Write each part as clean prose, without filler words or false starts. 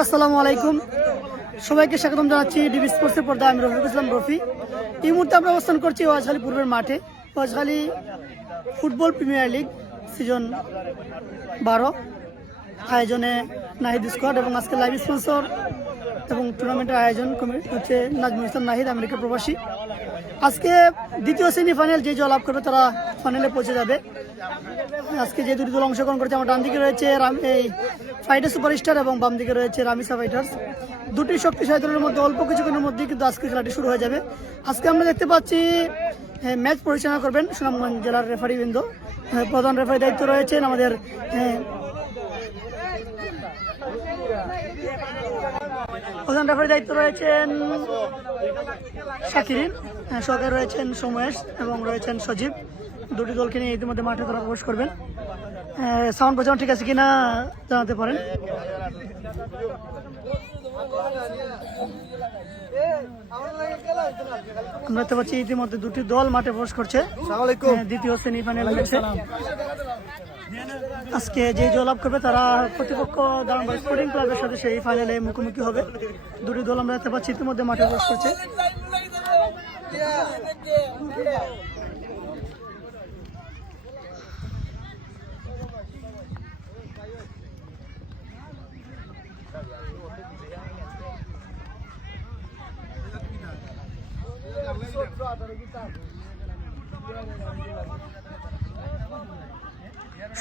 আসসালামু আলাইকুম, সবাইকে স্বাগতম জানাচ্ছি ডিবি স্পোর্টসের পর্দায়। আমি রফিকুল ইসলাম রফি। এই মুহূর্তে আমরা অবস্থান করছি ওয়াজখালী পূর্বের মাঠে। ওয়াজখালী ফুটবল প্রিমিয়ার লিগ সিজন 12 আয়োজনে নাহিদ স্কোয়াড এবং আজকে লাইভ স্পন্সর এবং টুর্নামেন্টের আয়োজন হচ্ছে নাজমুল ইসলাম নাহিদ, আমেরিকা প্রবাসী। আজকে দ্বিতীয় সেমিফাইনাল যে জয় লাভ করবে তারা ফাইনালে পৌঁছে যাবে। আজকে যে দুটি দল অংশগ্রহণ করেছে, আমার ডান দিকে রয়েছে এই ফাইটার সুপারস্টার এবং বাম দিকে রয়েছে রামিসা ফাইটার্স। দুটি শক্তিশালী দলের মধ্যে অল্প কিছুক্ষণের মধ্যেই কিন্তু আজকে খেলাটি শুরু হয়ে যাবে। আজকে আমরা দেখতে পাচ্ছি ম্যাচ পরিচালনা করবেন সুনামগঞ্জ জেলার রেফারিবৃন্দ। প্রধান রেফারি দায়িত্ব রয়েছেন আমাদের প্রধান রেফারি দায়িত্ব রয়েছেন শাকিরিন, সহকারী রয়েছেন সোমেশ এবং রয়েছেন সজীব। দুটি দলকে নিয়ে ইতিমধ্যে মাঠে তারা প্রবেশ করবেন। সাউন্ড পরিচালনা ঠিক আছে কিনা জানাতে পারেন। আমরা দেখতে পাচ্ছি ইতিমধ্যে দুটি দল মাঠে প্রবেশ করছে দ্বিতীয় সেমিফাইনাল ম্যাচে। আজকে যে জয়লাভ করবে তারা প্রতিপক্ষ দারুণবাগ স্পোর্টিং ক্লাবের সাথে সেই ফাইনালে মুখোমুখি হবে। দুটি দল আমরা দেখতে পাচ্ছি ইতিমধ্যে মাঠে প্রবেশ করছে।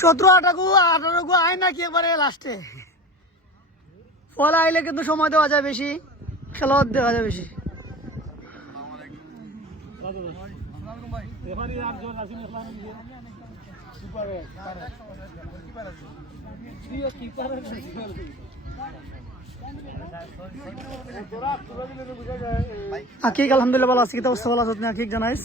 সতেরো আঠারো আয় নাকি এবারে লাস্টে ফল আইলে কিন্তু সময় দেওয়া যায় বেশি, খেলোয়াড় দেওয়া যায় বেশি। আকিক আলহামদুলিল্লাহ ভালো আছি, অবস্থা ভালো আছে আকিক জানাইস।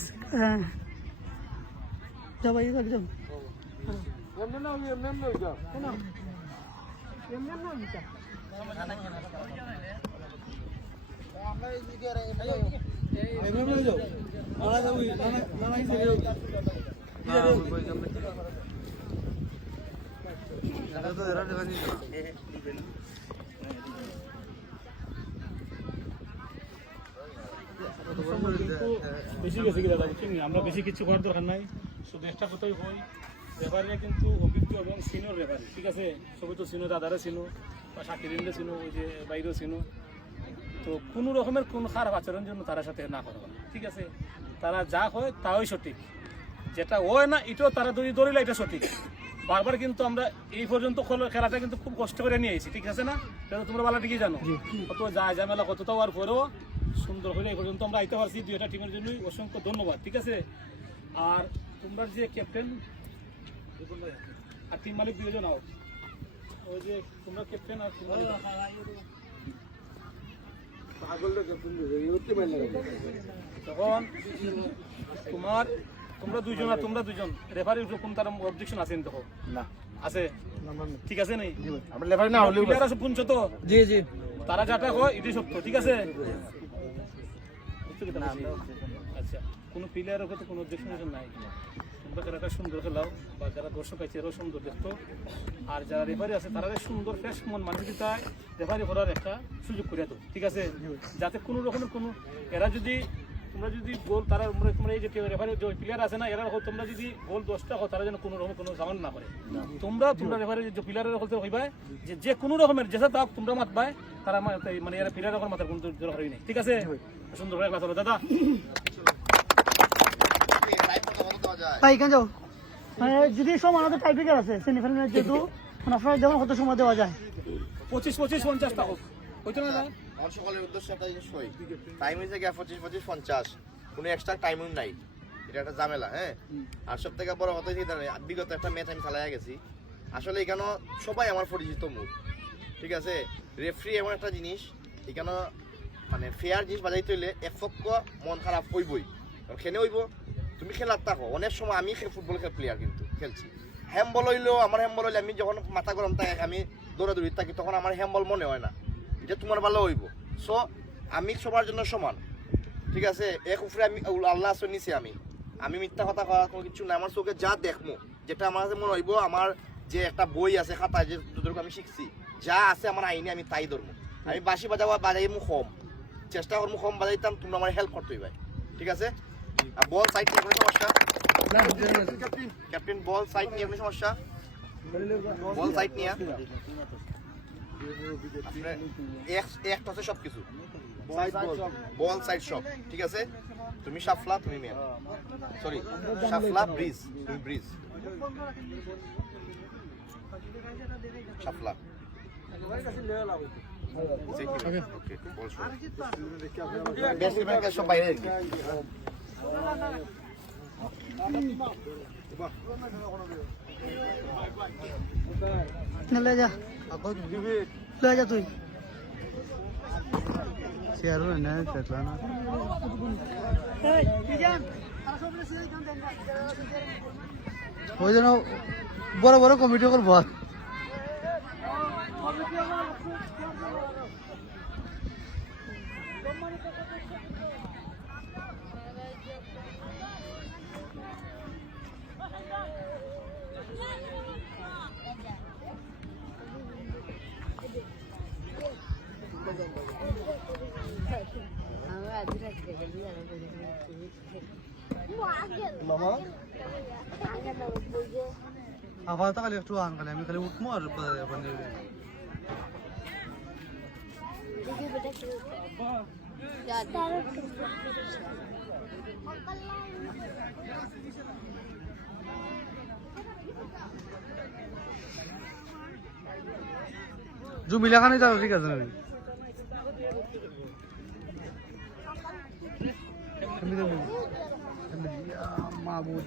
বেশি গেছে কি দাদা, আমরা বেশি কিছু করার দরকার নাই, শুধু একটা কথাই হয় রেফারিরা কিন্তু অভিজ্ঞ এবং সিনিয়র রেফারি, ঠিক আছে। সবই তো সিনিয়র, দাদারা ছিল বা সাকিরিনরা ছিল, ওই যে বাইরেও ছিল। তো কোনো রকমের কোনো খারাপ আচরণ জন্য তার সাথে না করা, ঠিক আছে। তারা যা হয় তাই সঠিক, যেটা হয় না এটাও তারা ধরিলে এটা সঠিক। বারবার কিন্তু আমরা এই পর্যন্ত খেলাটা কিন্তু খুব কষ্ট করে নিয়ে এসেছি, ঠিক আছে না? এটা তোমরা ভালো ঠিকই জানো, কত যা ঝামেলা কত আর পরেও সুন্দর হলে এই পর্যন্ত আমরা আইতে পারছি। দুইটা টিমের জন্যই অসংখ্য ধন্যবাদ, ঠিক আছে। আর তোমরা যে ক্যাপ্টেন আর টিম মালিক দুজন আউট, ওই যে তোমরা ক্যাপ্টেন আর টিম মালিক তখন তোমরা দুজন রেফারির উপর কোন তার অবজেকশন আছে দেখো না আছে, ঠিক আছে নাই? আমরা রেফারি না হলে প্লেয়ার আছে পুনছো তো, জি জি, তারা যাটা হয় এটাই সত্য, ঠিক আছে। আচ্ছা, কোনো প্লেয়ারের উপর তো কোনো অবজেকশন নাই। তোমরা খেলাটা সুন্দর খেলাও, বা যারা দর্শক আছে এরাও সুন্দর দেখতো, আর যারা রেফারি আছে তারা সুন্দর ফ্রেশ মন মানসিকতায় রেফারি করার একটা সুযোগ করে দাও, ঠিক আছে। যাতে কোনো রকমের কোনো তোমরা যদি গোল তারা তোমরা এই যে রেফারি যে প্লেয়ার আছে না, এরা তোমরা যদি গোল 10টা হয় তারা যেন কোনো রকম কোনো ঝামেলা না করে। তোমরা রেফারি যে প্লেয়ারের হতে হইবা যে কোনো রকমের যেসা তাও তোমরা মাতবাই, তারা মানে এরা প্লেয়ারের এখন মাথার কোনো দরকার নেই, ঠিক আছে। সুন্দর করে ক্লাস হলো দাদা। ভাই কেন যাও, মানে যদি সময় আমাদের টাইব্রেকার আছে সেমিফাইনাল, যেহেতু আপনারা যখন কত সময় দেওয়া যায় 25-50 হোক, ওইটা না যায়। আমার সকলের উদ্দেশ্যে একটা জিনিস হই, টাইম হয়েছে গিয়ে 25-50, কোনো এক্সট্রা টাইমিং নাই, এটা একটা ঝামেলা। হ্যাঁ, আর সব থেকে বড় কথা হচ্ছে বিগত একটা ম্যাচ আমি খেলায় গেছি, আসলে এখানে সবাই আমার পরিচিত মুখ, ঠিক আছে। রেফারি এমন একটা জিনিস, এখানে মানে ফেয়ার জিনিস বাজাইতে হইলে এক পক্ষ মন খারাপ হইবই, খেলে হইব। তুমি খেলার থাকো, অনেক সময় আমি ফুটবল প্লেয়ার কিন্তু খেলছি, হ্যাম্বল হইলেও আমার হ্যাম্বল হইলে আমি যখন মাথা গরম থাকে আমি দৌড়াদৌড়ি থাকি, তখন আমার হ্যাম্বল মনে হয় না, এটা তোমার ভালো হইব। সো আমি সবার জন্য সমান, ঠিক আছে। এক উপরে আমি আল্লাহ আসর নিছি, আমি মিথ্যা কথা কোনো কিছু না, আমার চোখে যা দেখবো, যেটা আমার মনে হইব, আমার যে একটা বই আছে খাতায় যে যতটুকু আমি শিখছি যা আছে আমার আইনে আমি তাই ধরবো। আমি বাঁশি বাজাই কম, চেষ্টা করবো কম বাজাইতাম, তোমরা আমার হেল্প করতে ভাই, ঠিক আছে? আর বল সাইড নিয়ে কোনো সমস্যা? ক্যাপ্টেন বল সাইড নিয়ে কোনো সমস্যা? বল সাইড নিয়ে একটা হচ্ছে সব কিছু, বল সাইড সব, ঠিক আছে? তুমি সাফলা, তুমি মেন, সরি সাফলা ব্রিজ, তুমি ব্রিজ সাফলা। ওকে বল শুরু। বেস্ট ব্যাংকের সব বাইরে আর কি। ले जा ले जा তুই চেয়ারও না চেতলা না ওই জন্য বড় বড় কমিটি করবো আপাতত খালি একটু আন খালি আমি খালি উঠবো আর মানে জুমিলা খানে যাবে ঠিক আছে নাকি মাহবুব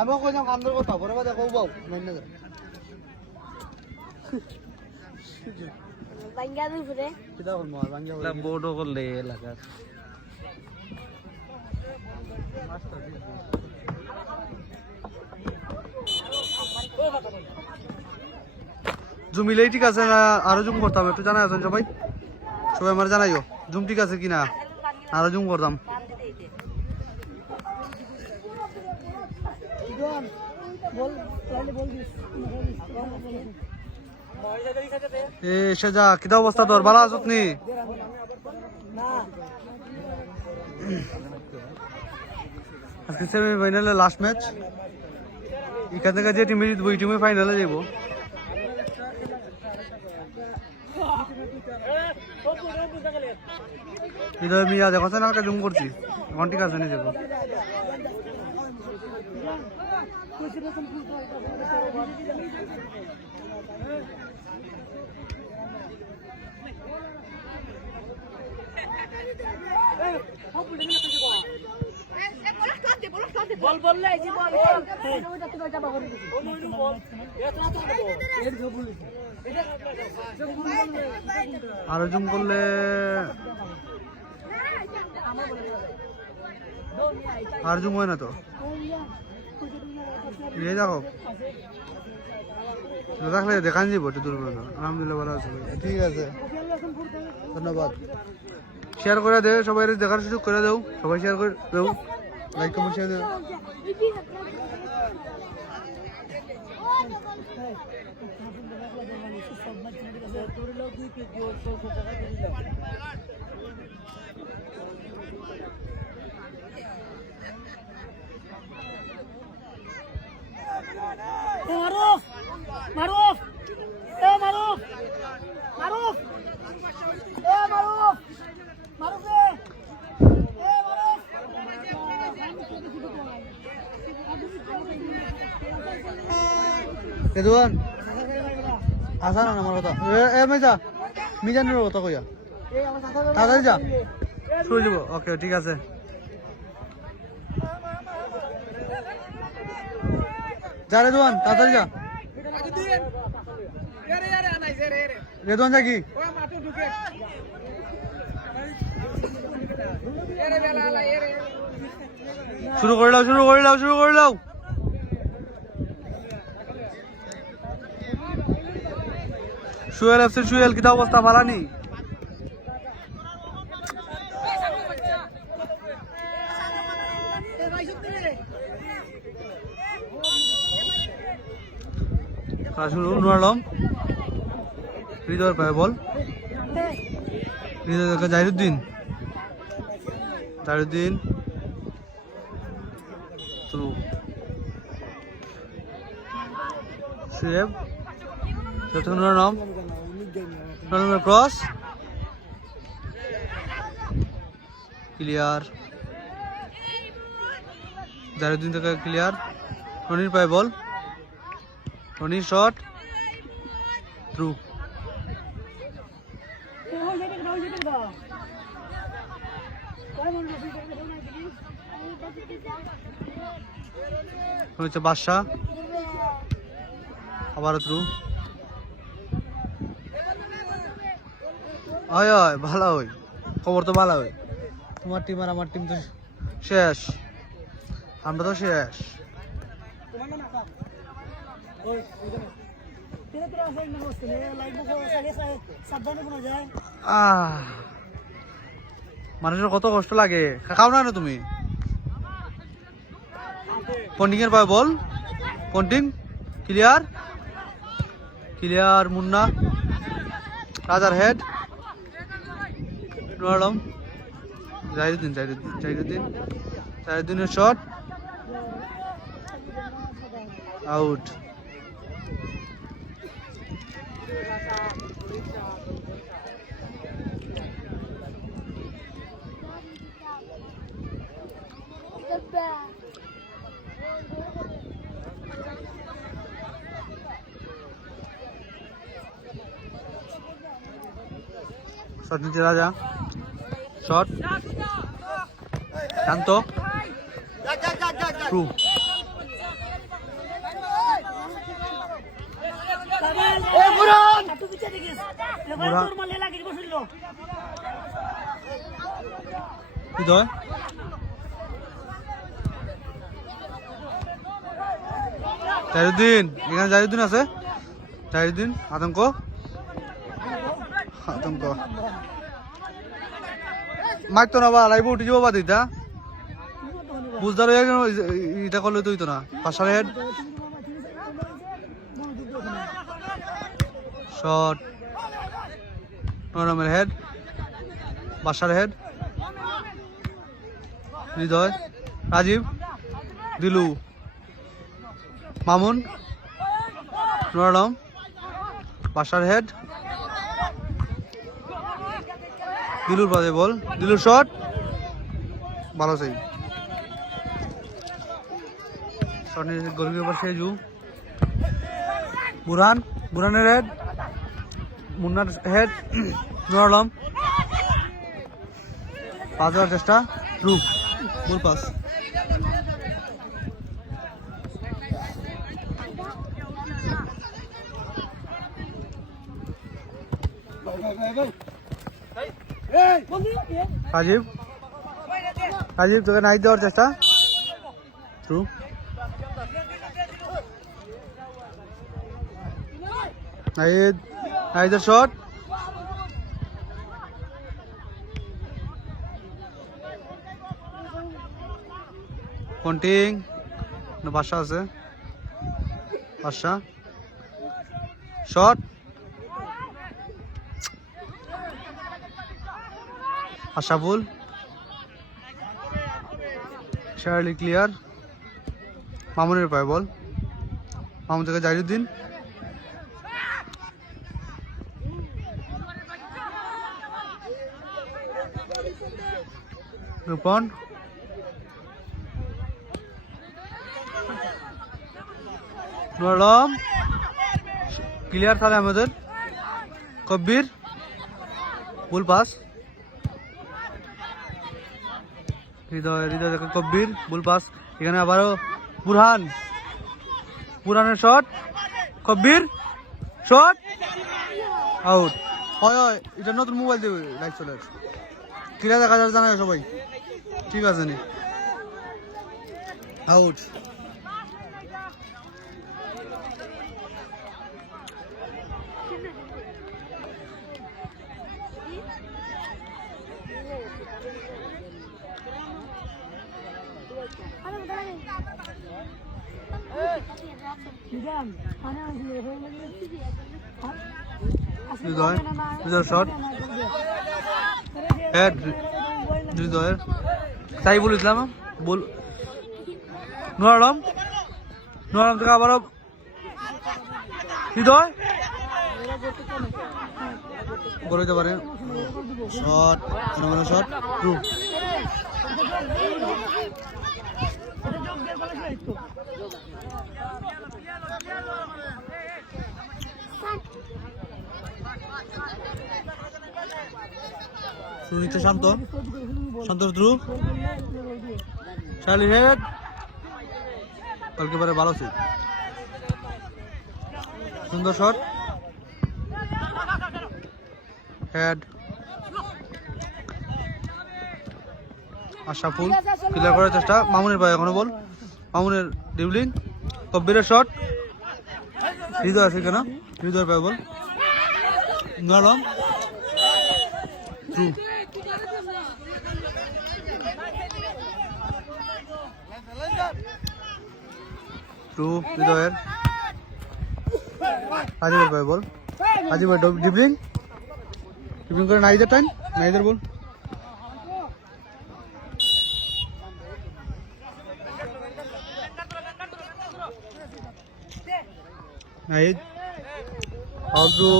আমি কইলাম কান্দর কথা পরে কথা কও বাউ মাইনা যা বাঙ্গা দুই ফুরে কিটা হল মার বাঙ্গা হল বোর্ড করলে লাগা জুম মিলেই ঠিক আছে না আরো জুম করতাম একটু জানাই আছেন সবাই সবাই আমার জানাইও জুম ঠিক আছে কিনা আরো জুম করতাম এ সেজা কিটা অবস্থা তোর ভালো আছো নি আজকে সেমিফাইনালে লাস্ট ম্যাচ এখান থেকে যে টিমে জিতবো ওই টিমে ফাইনালে যাবো আমি আজ এখন হালকা জুম করছি এখন ঠিক আছে নিয়ে যাবো বল বললে এই যে বল আরো জুম করলে আর জুম হয় না তো এই দেখো দেখলে দেখান যাবো একটু দূর পর্যন্ত আলহামদুলিল্লাহ ভালো আছে ঠিক আছে ধন্যবাদ শেয়ার করে দে সবাই দেখার সুযোগ করে দেও সবাই শেয়ার করে দেও লাইক কমেন্ট শেয়ার দেও মারুফ মারুফ এ মারুফ মারুফ এ মারুফ মারুফ এ মারুফ কেদুয়ান আসা না আমার কথা এ মেজা মিজানের কথা কইয়া তাড়াতাড়ি যা শুয়ে যাব ওকে ঠিক আছে যা রেদওয়ান তাড়াতাড়ি যা রেদওয়ান যা কি শুরু করে দাও শুরু করে দাও শুরু করে দাও সুয়েল এফসি সুয়েল কিটা অবস্থা ভালো নি শুরু নুর আলম হৃদয়ের পায়ে ball Hridoy Jahiruddin through save Nur Alam cross clear Jahiruddin থেকে ক্লিয়ার রনির পায়ে বল রনির শট থ্রু হচ্ছে বাদশাহ আবার থ্রু হয় হয় ভালো হয় খবর তো ভালো হয় তোমার টিম আর আমার টিম তো শেষ আমরা তো শেষ মানুষের কত কষ্ট লাগে খাও না তুমি পন্ডিং এর পায়ে বল পন্ডিং ক্লিয়ার মুন্না রাজার হেড নুর আলম জাহিরুদ্দিনের শট আউট শট নিচে রাজা শট শান্ত ট্রু হৃদয় জাহিরুদ্দিন এখানে জাহিরুদ্দিন আছে জাহিরুদ্দিন আতঙ্ক মাইক তো না বা লাইভ উঠে যাবো বা দিতা বুঝতে এটা করলে তুই তো না পাশার হেড শট নরমের হেড বাসার হেড হৃদয় রাজীব দিলু মামুন নুর আলম বাসার হেড দিলুর বাদে বল দিলুর শট ভালো সেই গোলকিপার সেজু বুরহানের হেড মুন্নার হেড নুর আলম পাস দেওয়ার চেষ্টা ট্রু গোল পাস রাজীব তোকে নাইট দেওয়ার চেষ্টা ট্রু নাইদের শট পন্টিং বাদশা আছে বাদশা শট আশাফুল শার্লি ক্লিয়ার মামুনের পায়ে বল মামুন থেকে জাহিরুদ্দিন রূপন নুর আলম ক্লিয়ার তাহলে আমাদের কব্বির ফুল পাস হৃদয় দেখো কব্বির ফুল পাস এখানে আবারও বুরহানের শট কব্বির শট আউট হয় এটা নতুন মোবাইল দেবে লাইভ চলে ক্লিয়ার দেখা যাচ্ছে জানায় সবাই ঠিক আছে নি আউট হৃদয় হৃদয় শট হেড হৃদয়ের সাইফুল ইসলাম বল নুর আলম থেকে আবারও হৃদয় বলে দিতে পারে শট শট ট্রু সুনীতা শান্ত থ্রু শার্লি হেড গোলকিপারে ভালো ছিল সুন্দর শট হেড আশাফুল ক্লিয়ার করার চেষ্টা মামুনের ভাই এখনো বল মামুনের ডিবলিং কব্বিরের শট হৃদয় আছে কেন হৃদয়ের ভাই বল আলম থ্রু টু হৃদয়ের আজিবের ভাই বল আজিবের ডিবলিং করে নাইদের টাইম নাইদের ball Naid out to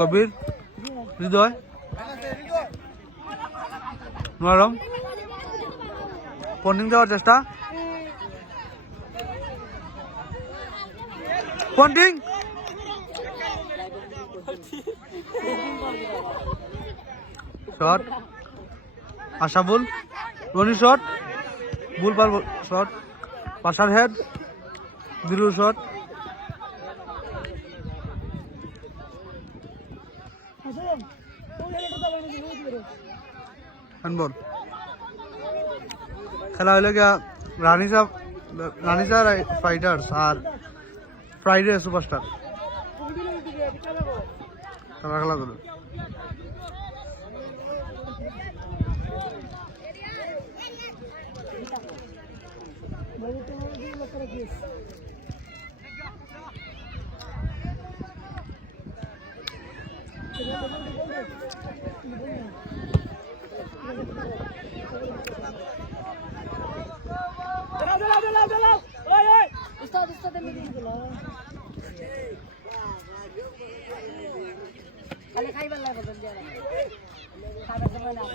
Kabir Hridoy নরম পন্টিং দেওয়ার চেষ্টা Ponting shot Ashaful Rony shot বুল পার শট পাশার হেড দিলু শট হ্যান্ডবল খেলা হইলে গিয়া রানিসা ফাইটার্স আর ফ্রাইডে সুপারস্টার খেলা করো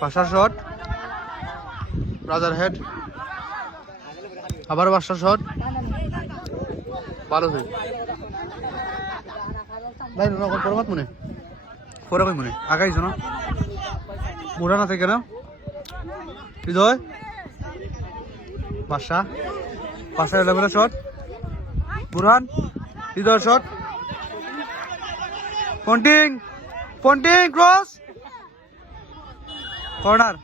পাশার শট রাজার হেড আবার বাসার শট ভালো হয়ে ভাই নকল পরমাত মনে পরে কই মনে আগাইছো না মোড়া না থেকে না হৃদয় বাসা লেভেলের shot Burhan Hridoy shot Ponting cross corner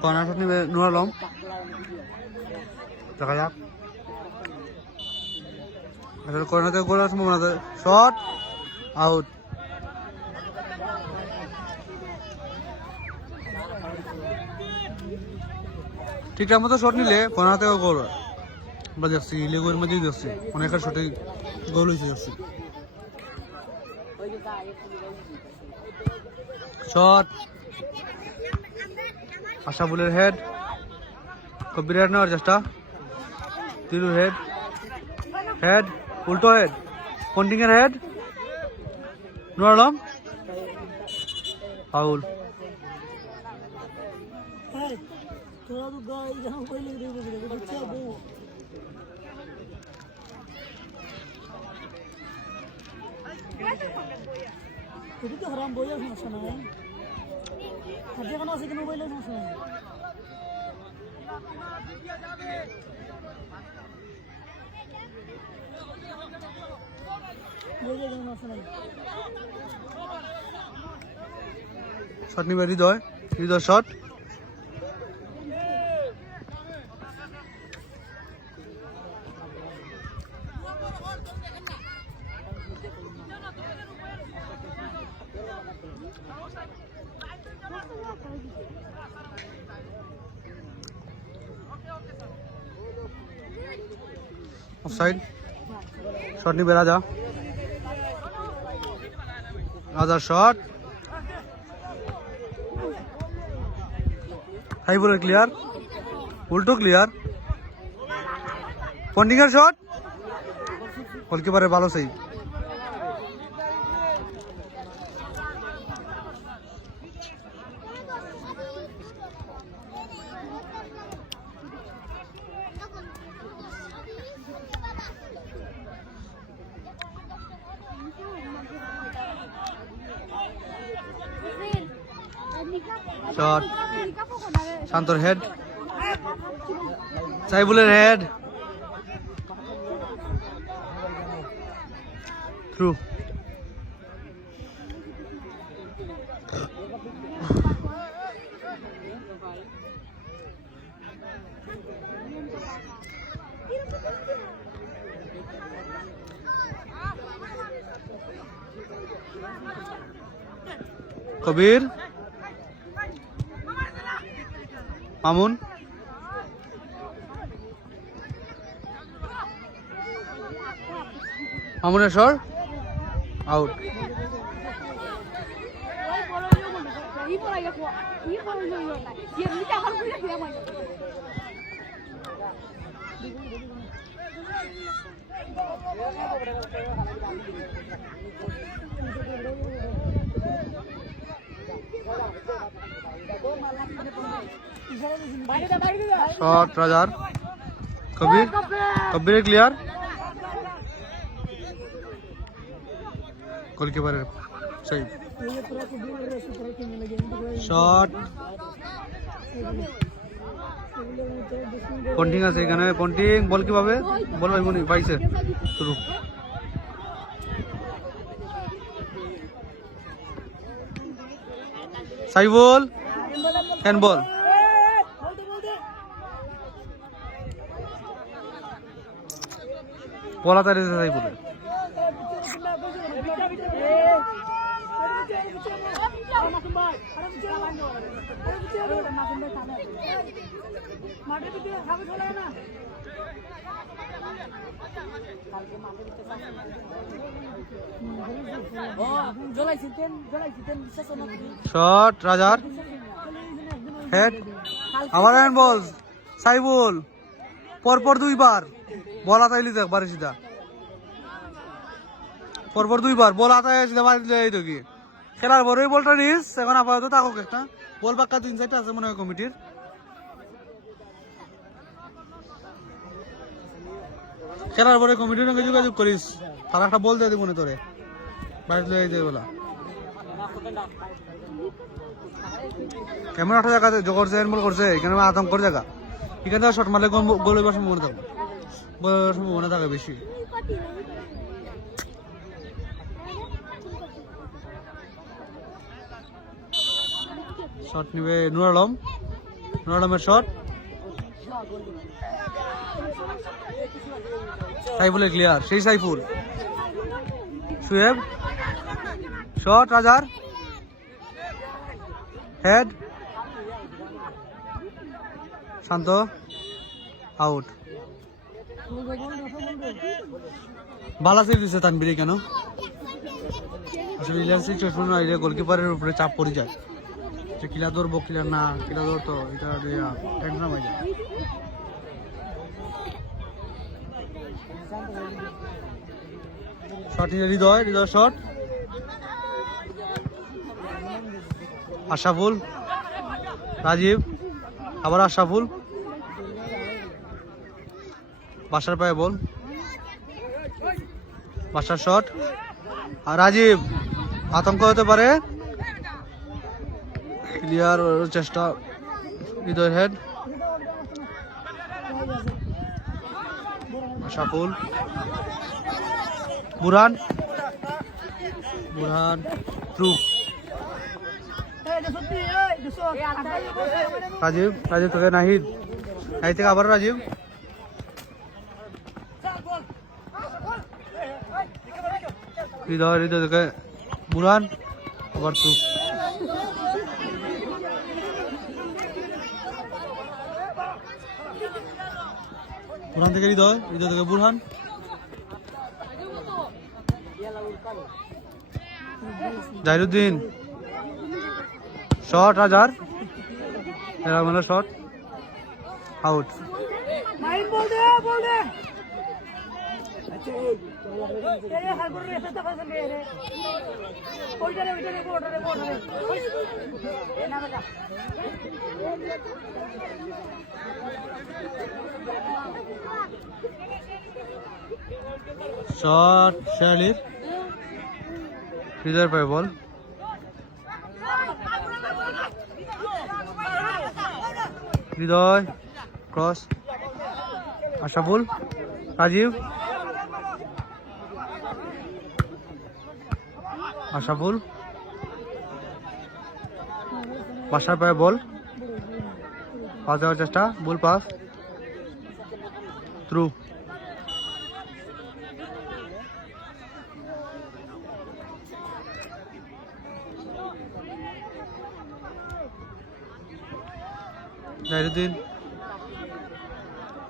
corner shot নিবে নুর আলম দেখা যাক আসলে কর্নার থেকে গোল সম্ভাবনা আছে শট আউট ঠিকঠাক মতো শট নিলে কর্নার থেকে গোল আমরা দেখছি ইলেগুয়ের মধ্যেই দেখছি অনেকের শটে গোল হয়েছে দেখছি শট আশাফুলের হেড কবির হেড নেওয়ার চেষ্টা তিরুর হেড উল্টো হেড পন্টিং এর হেড নুর আলম ফাউল যেখানে আছে কেন মোবাইলে সমস্যা নেই। শট নিবে হৃদয়, হৃদয় শট। অফসাইড। শট নিবে রাজা, রাজার শট। হাই বলের ক্লিয়ার, উল্টো ক্লিয়ার। পন্ডিংয়ের শট, গোলকিপারের ভালো সেই। শট, শান্তর হেড, সাইবুলের হেড, থ্রু। কবির, মামুন, মামুনের শট, আউট। শট রাজার, কবির, কবিরের ক্লিয়ার, গোলকিপারের সেভ। শট, পন্টিং আছে এখানে, পন্টিং বল কি পাবে, বল পাইবনি, পাইছে। শুরু। সাইবুল, হ্যান্ডবল। বলা তার সাইবুল। শট রাজার, হেড, আবার হ্যান্ডবল। সাইবুল পরপর দুইবার বল আতাইলি, একবারে সিধা পরপর দুইবার বল আতায় সিধা মারি দিলে। এই তো কি খেলার পরে বলটা নিস, এখন আপাতত থাকুক একটা বল। পাক্কা 3-4টা আছে মনে হয় কমিটির। খেলার পরে কমিটির সঙ্গে যোগাযোগ করিস, তার একটা বল দিয়ে দিব মনে তোরে বাড়িতে লয়ে যাই বলা। কেমন একটা জায়গাতে করছে, হ্যান্ডবল করছে, এখানে আতঙ্কর জায়গা। এখানে শট মারলে গোল হইবার সম্ভাবনা থাকে, গোল হইবার সম্ভাবনা থাকে বেশি। শট নিবে নুর আলম, নুর আলমের শট, সাইফুলের ক্লিয়ার, সেই সাইফুল। সুয়েব, শট রাজার, হেড, শান্ত, আউট। বালা সেভ দিচ্ছে তানবিরি কেন? আসলে সিচুয়েশন আইলে গোলকিপারের উপরে চাপ পড়ে যায়, যে কিলা ধরবো কিলা না, কিলা ধরতো এটা টেনশন হয়ে যায়। শট হৃদয়, হৃদয় শট, আশাফুল, রাজীব, আবার আশাফুল, বাসার পায়ে বল, বাসার শট, আর রাজীব আতঙ্ক হতে পারে। ক্লিয়ার চেষ্টা হৃদয় হেড সাফল বুরহান থ্রু রাজীব থেকে নাহিদ থেকে আবার রাজীব হৃদয় থেকে বুরহান আবার থ্রু বুরহান থেকে হৃদয় থেকে বুরহান জাহিরুদ্দিন শট হাজার শট আউট শট শেয়ালির হৃদয়ের পায়ে বল হৃদয় ক্রস আশাফুল রাজীব আশাফুল বাসার পায়ে বল পাস দেওয়ার চেষ্টা ball pass through Jahiruddin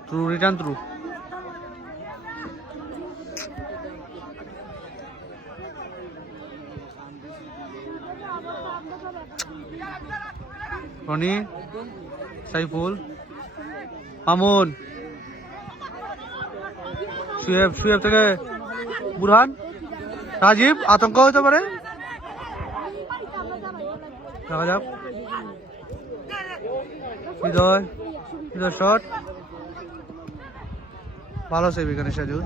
through return through Roni Saiful Mamun Suyeb থেকে বুরহান রাজীব আতঙ্ক হতে পারে দেখা যাক হৃদয় শট ভালো সেভ এখানে সাজুল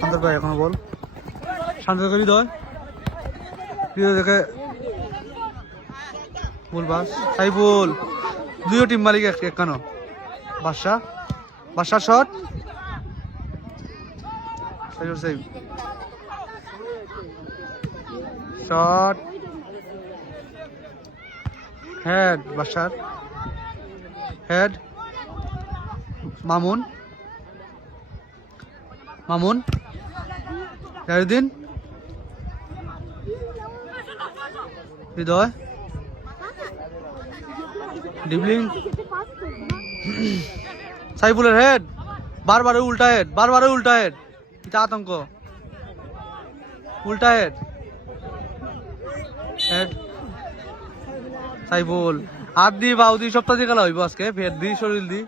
শান্তর ভাই এখনো বল শান্ত থেকে হৃদয় থেকে বল বাস সাইফুল দুইও টিম মালিক কেন বাদশা শট সেভ শট হেড বাদশার হেড মামুন জাহিরুদ্দিন হৃদয় ডিবলিং সাইফুলের হেড বারবারে উল্টা হেড এটা আতঙ্ক উল্টা হেড সাইফুল হাত দি বাউদি সপ্তাহ দিয়ে খেলা হইব আজকে ফের দি শরীর দি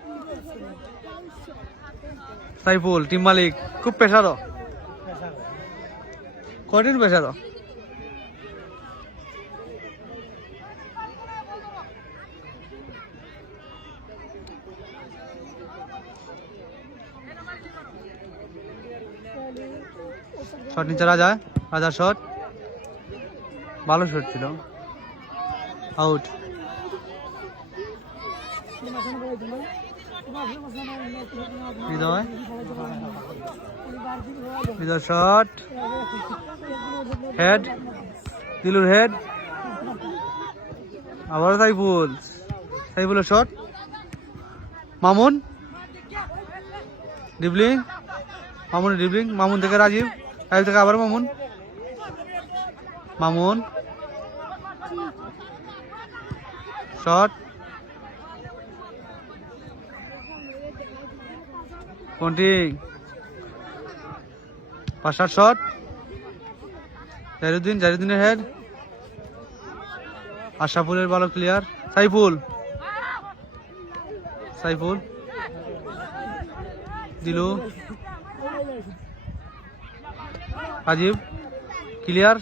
সাইফুল টিম মালিক খুব পেশারও কঠিন পেশারও শট নিচে রাজার শট ভালো শট ছিল আউট হৃদয় শট হেড দিলুর হেড আবার সাইফুলের শট মামুন ডিবলিং মামুন থেকে রাজীব থেকে আবার মামুন শট পন্টিং পাশার শট জাহিরুদ্দিনের হেড আশাফুলের ভালো ক্লিয়ার সাইফুল দিলু রাজীব ক্লিয়ার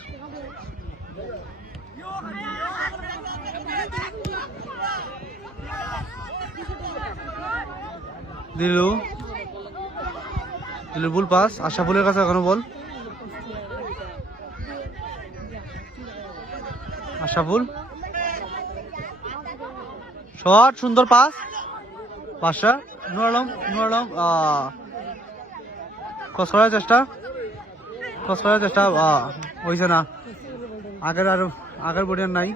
দিলু বুল পাস। আশাফুলের কাছে এখনো বল। আশাফুল শট, সুন্দর পাস। পাশা নুর আলম ক্রস করার চেষ্টা হয়েছে না। আগের বডিয়ার নাই।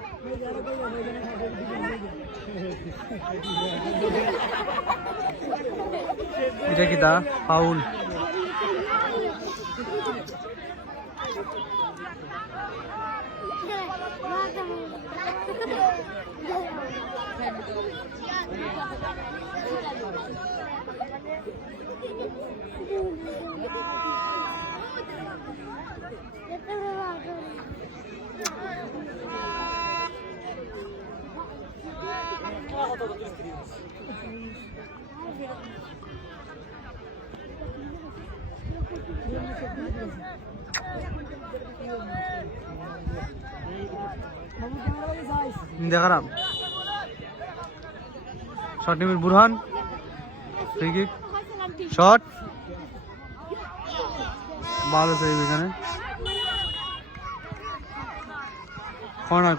এটা কি তা ফাউল? দেখারাম শট নিবেন বুরহান। ফ্রি কিক শট, ভালো সেভ এখানে। কর্নার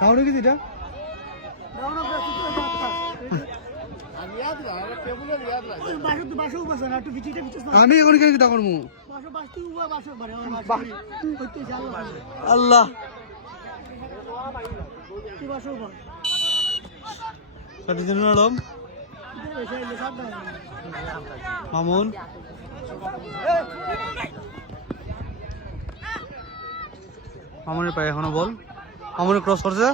কাউরে কি এটা আমি এখন কি তা করবো? আল্লাহ আলম মামুন মামুনের পায়ে এখনো বল। মামুনের ক্রস করছে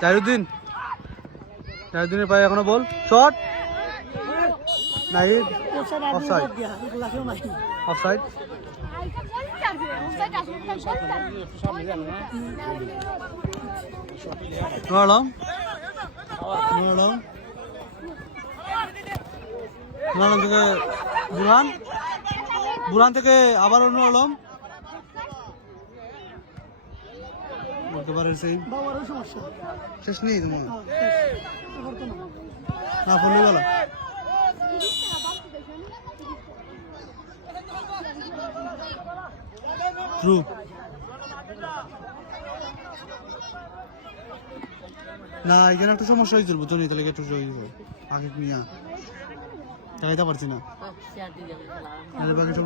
জাহিরুদ্দিনের পায়ে এখনো বল। শট নাই, অফসাইড। নুর আলম থেকে বুরহান থেকে আবার নুর আলম। শেষ নেই তোমার না পড়লে গেল। ট্রু না, এখানে একটা সমস্যা হয়েছিল বুঝছো, তাহলে একটু আগে নিয়ে চাইতে পারছি না। বাকি সব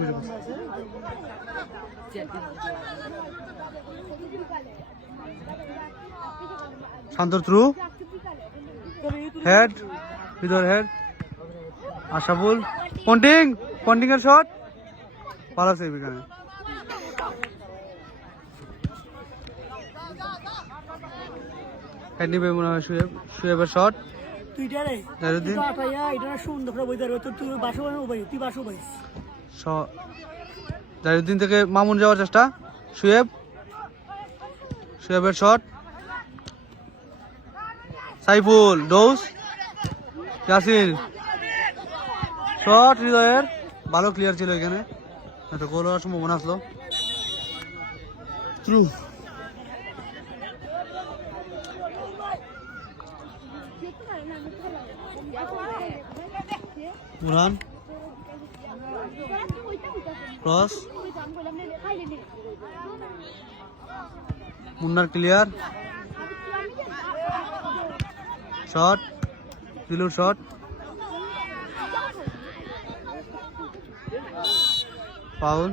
শান্তর থ্রু হেড, ভিতর হেড। আশাফুল পন্টিং এর শট, ভালো সেভ এখানে। হেড নিবে মনে হয় শুয়েবের শট। জাহিরুদ্দিন থেকে মামুন যাওয়ার চেষ্টা, শুয়েবের শট। সাইফুল ডোজ, ইয়াসির শট, হৃদয়ের ভালো ক্লিয়ার ছিল এখানে, একটা গোল হওয়ার সম্ভাবনা আসলো। থ্রু বুরহান ক্রস, মুন্নার ক্লিয়ার শট, দিলুর শট, ফাউল।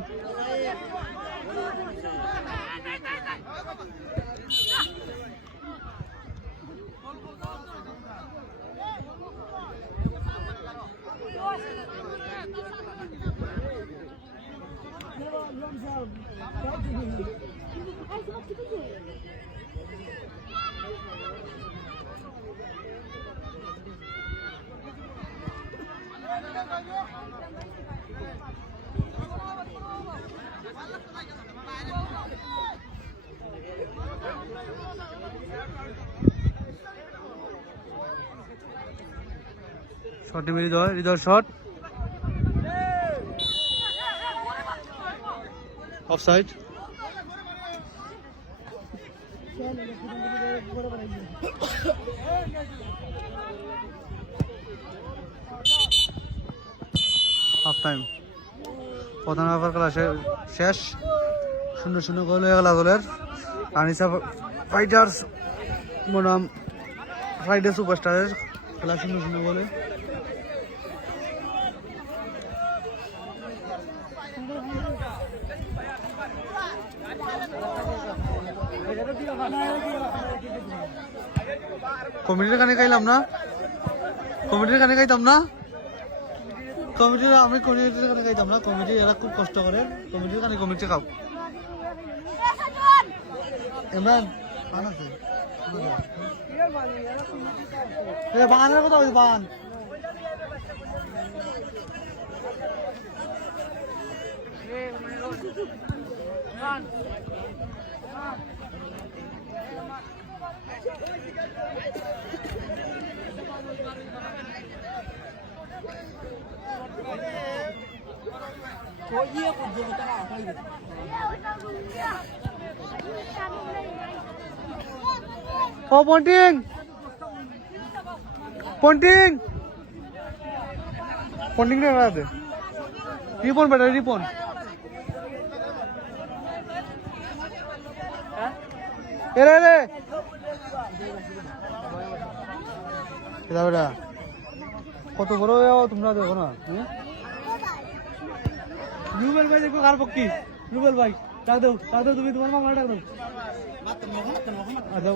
শট নেবে Hridoy, Hridoy shot offside. Half time, প্রধান হাফের খেলা শেষ, 0-0 গোল হয়ে গেল দলের। আনিসা ফাইটার্স বনাম ফ্রাইডে সুপারস্টারের খেলা 0-0 গোলে। কমিটির কানে গাইলাম না, কমিটির কানে গাইতাম না, কমিটির আমি কমিটির কানে গাইতাম না, কমিটি এরা খুব কষ্ট করে, কমিটির কানে কমিটি খাও। ইমরান পান আছে বাগানের কথা বলছি, বাগান ও পন্টিং পন্টিং পন্টিং রে রাতে রিপন বেটা রিপন এরে রে এটা বেটা কত বড় তোমরা দেখো না। রুবেল ভাই দেখো কার পক্ষী, রুবেল ভাই ডাক দাও, ডাক দাও, তুমি তোমার মামা ডাক দাও। আচ্ছা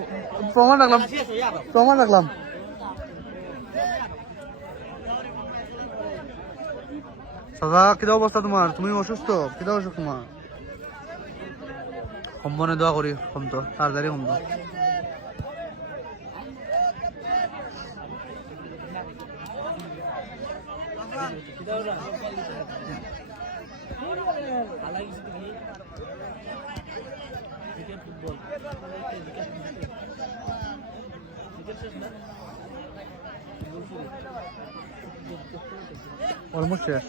প্রমাণ রাখলাম, প্রমাণ রাখলাম। দাদা কিদা অবস্থা তোমার, তুমি অসুস্থ, কিদা অসুখ তোমার? সম্বনে দোয়া করি কমতো, তাড়াতাড়ি কমতো। অলমোস্ট শেষ।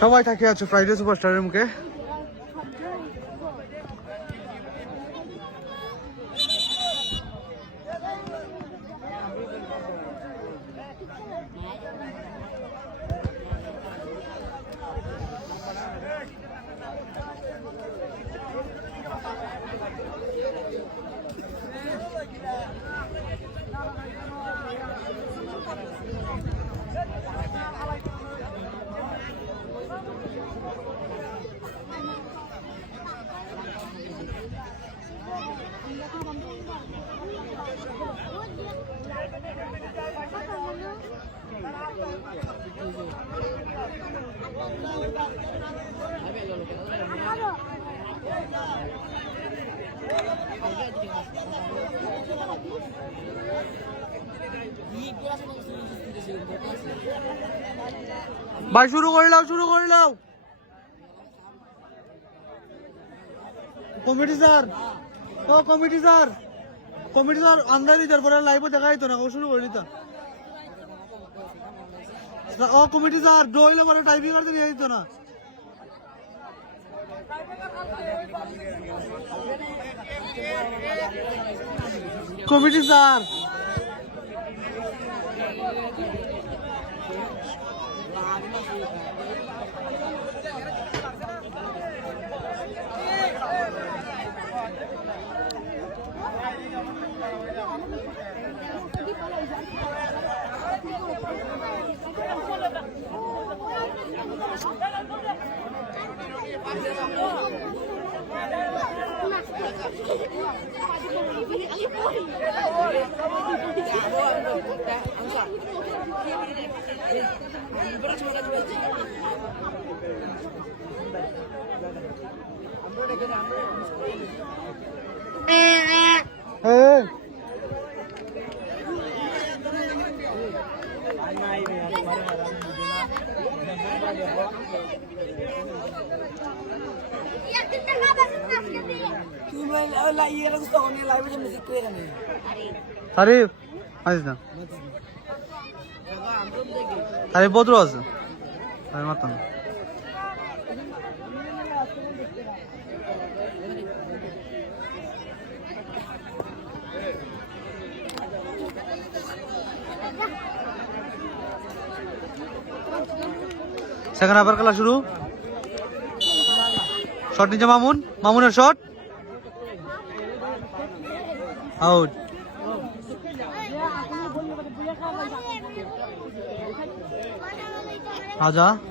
সবাই থাকে আছো ফ্রাইডে সুপারস্টারের মুখে। ভাই শুরু করে লাও, শুরু করে লাও। কমিটি স্যার, ও কমিটি স্যার, কমিটি স্যার আন্দাজ দিতে পরে লাইভে দেখা যেত না, ও শুরু করে দিতাম। ও কমিটি স্যার ডইলে পরে টাইপিং করতে নিয়ে যেত না। কমিটি স্যার এই আরিফ আসিস না আরিফ বদরু আছে আরে মাত্র না সেকেন্ড হাফের খেলা শুরু শট নিচে মামুনের শট আউট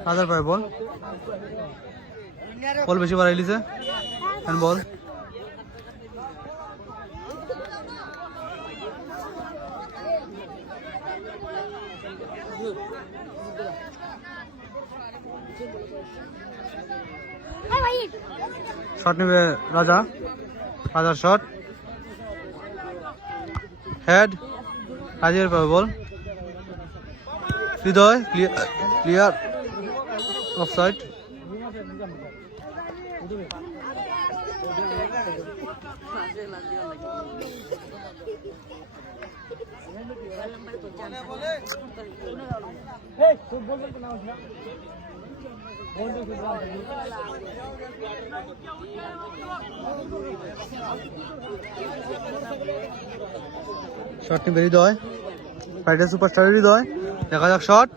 রাজার পায়ে বল বেশি বাড়াই লিছে বল শট নেবে রাজার শট হেড রাজের পাবে বল হৃদয় ক্লিয়ার অফসাইড শট নিবে হৃদয় ফ্রাইডে সুপারস্টার হৃদয় দেখা যাক শট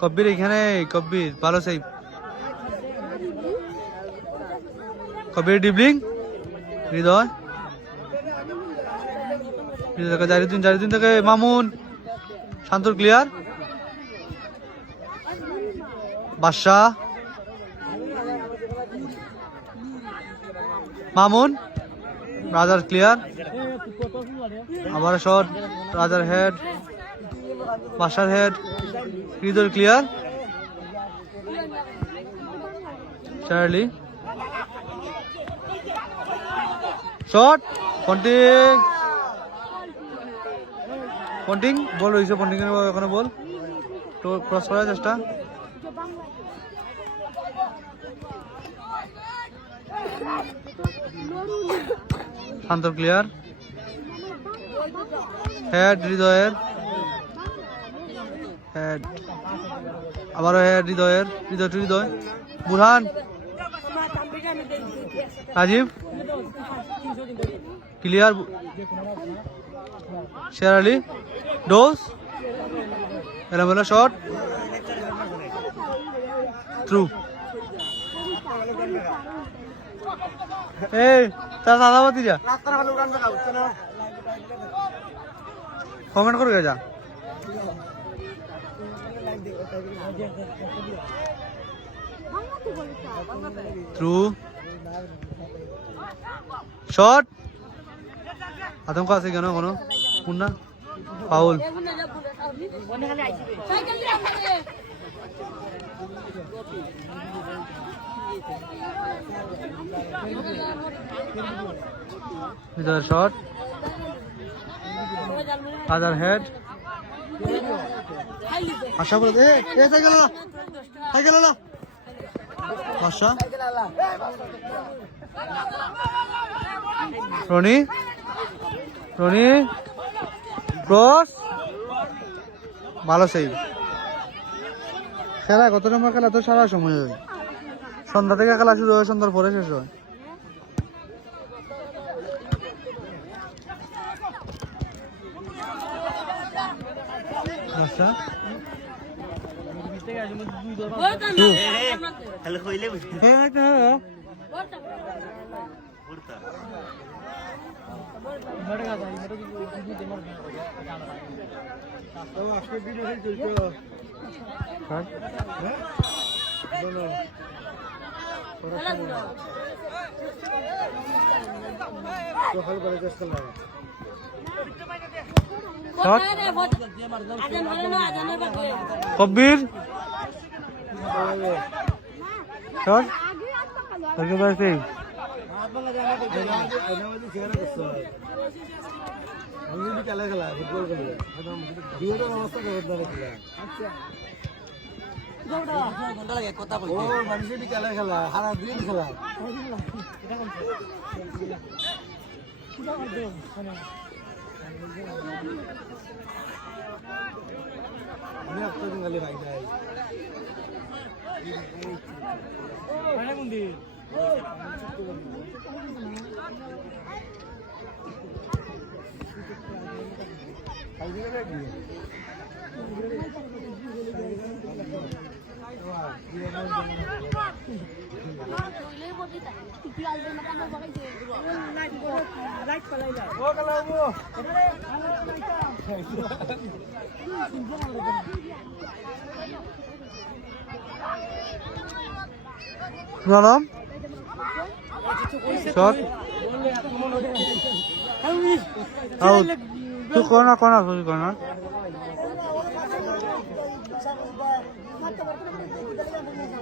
কব্বির এখানে কব্বির ভালো সেভ কব্বির ডিবলিং হৃদয় জারিদিন থেকে মামুন শান্তর ক্লিয়ার বাদশাহ মামুন রাজার ক্লিয়ার আবার শট রাজার হেড বাদশার হেড হৃদয় ক্লিয়ার চার্লি শট পন্টিং বল রয়েছে পন্টিং এখানে বল তো ক্রস করার চেষ্টা শান্ত ক্লিয়ার হেড হৃদয়ের হেড আবারও হেড হৃদয় বুরহান রাজীব ক্লিয়ার শের আলী ডোজ এলোমেলো শট থ্রু এই তার দাদাবাতি যা কমেন্ট করে যা থ্রু শট আতঙ্ক আছে কেন কোনো মুন্না ফাউল শট আদার হেড আশা বলে গেল না আশা রনি ক্রস ভালো সেই খেলা কত নম্বর খেলা তো সারা সময় হয় সন্ধ্যা থেকে খেলা শুরু হয় সন্ধ্যার পরে শেষ হয় আচ্ছা শট কবির শট একেবারে সেই নাম শট আউট তুই কর্নার কর্নার তুই কর্নার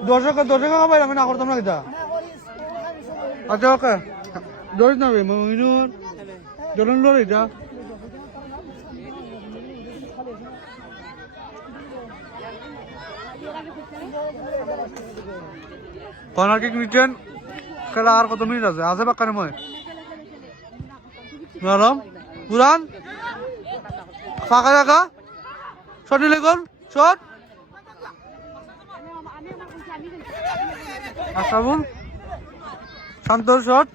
দর্শক খাবার আমি না করতাম না কিতা আচ্ছা ওকে দৌড়িস না রে মইনুর দৌড়ন লড়ি যা কর্নার কিক নিচ্ছেন খেলা আর কত মিনিট আছে আছে বাক্কানে মই নরম পুরান ফাঁকা জায়গা শট নিলে গোল শট আশরাফুল শান্তর শট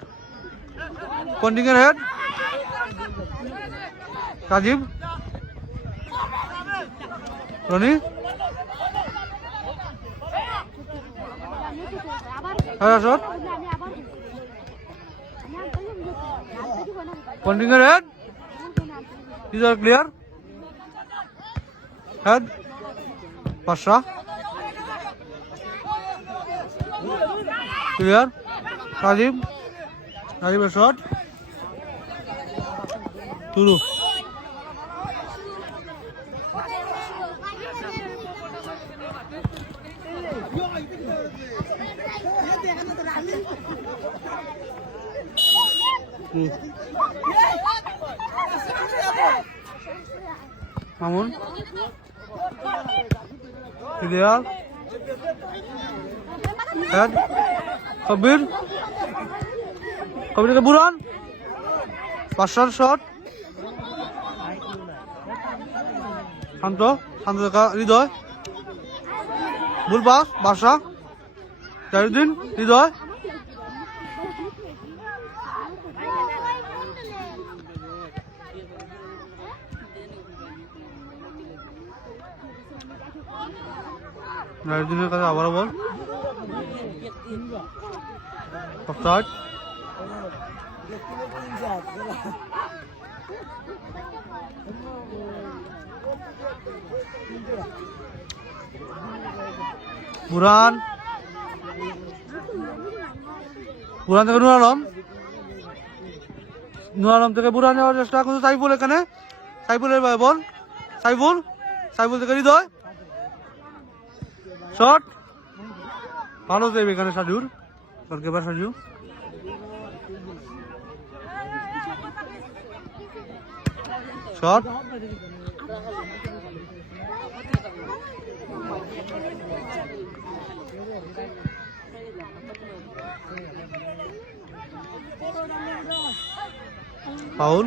পন্ডিংয়ের হেড রাজীব রনি শট পন্ডিংয়ের হেড ইজ আর ক্লিয়ার হেড পাশা ক্লিয়ার রাজীবের শট শুরু মামুন ক্লিয়ার হেড কবির কবির বুরান পাঁচশোর শট শান্ত হৃদয় ভুল পাস বাসা জাহিউদ্দিন হৃদয় জাহিউদ্দিনের কাছে আবারও বল অফসাইড বুরহান থেকে নুর আলম থেকে বুরহান যাওয়ার চেষ্টা করছে সাইফুল এখানে সাইফুলের বল সাইফুল থেকে হৃদয় শট ভালো দেবে এখানে সাজুর গোলকিপার সাজু শট ফাউল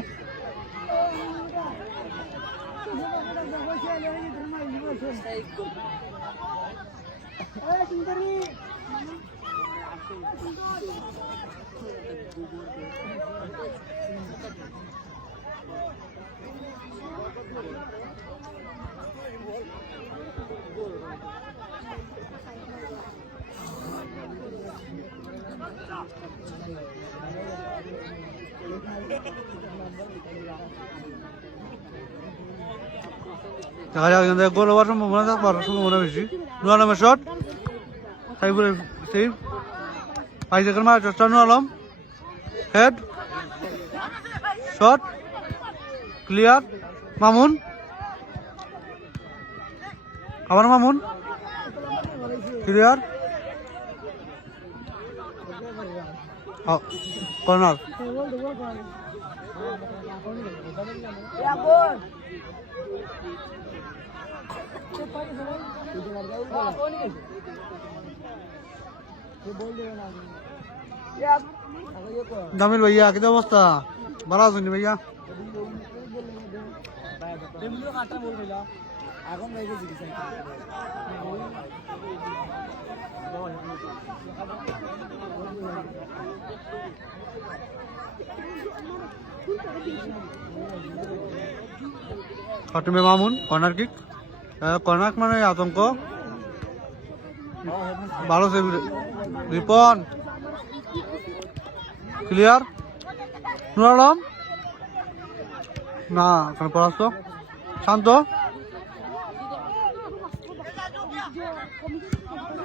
দেখা যাক এখান থেকে গোল হওয়ার সম্ভাবনা বেশি নুর আলমের শট সাইফুলের সেভ 5 সেকেন্ড মারার চেষ্টা Nur Alam head shot clear Mamun আবার মামুন ক্লিয়ার কর্নার জামিল ভাইয়া কি অবস্থা ভালো আছেন ভাইয়া খটমে মামুন কর্নার কিক কর্নার মানে আতঙ্ক ভালো সেভ রিপন ক্লিয়ার নুর আলম না ওখানে পড়াচ্ছ শান্ত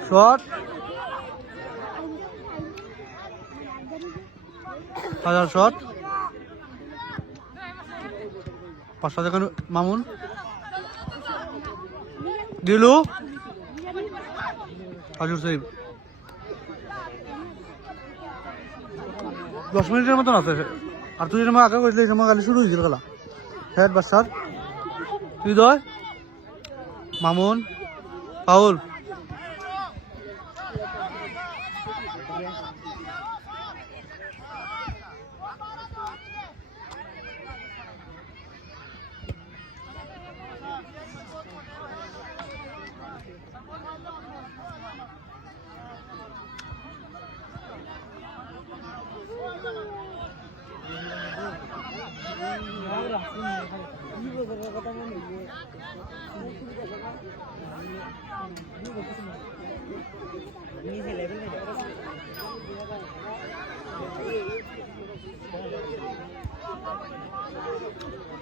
শট হাজার শট পাঁচটা যেখানে মামুন দিলু হাজুর সাহেব 10 মিনিটের মতন আছে আর তুই সময় আগে করেছিলি এই সময় খালি শুরু হয়েছিল খেলা হেড বাসার হৃদয় মামুন পাউল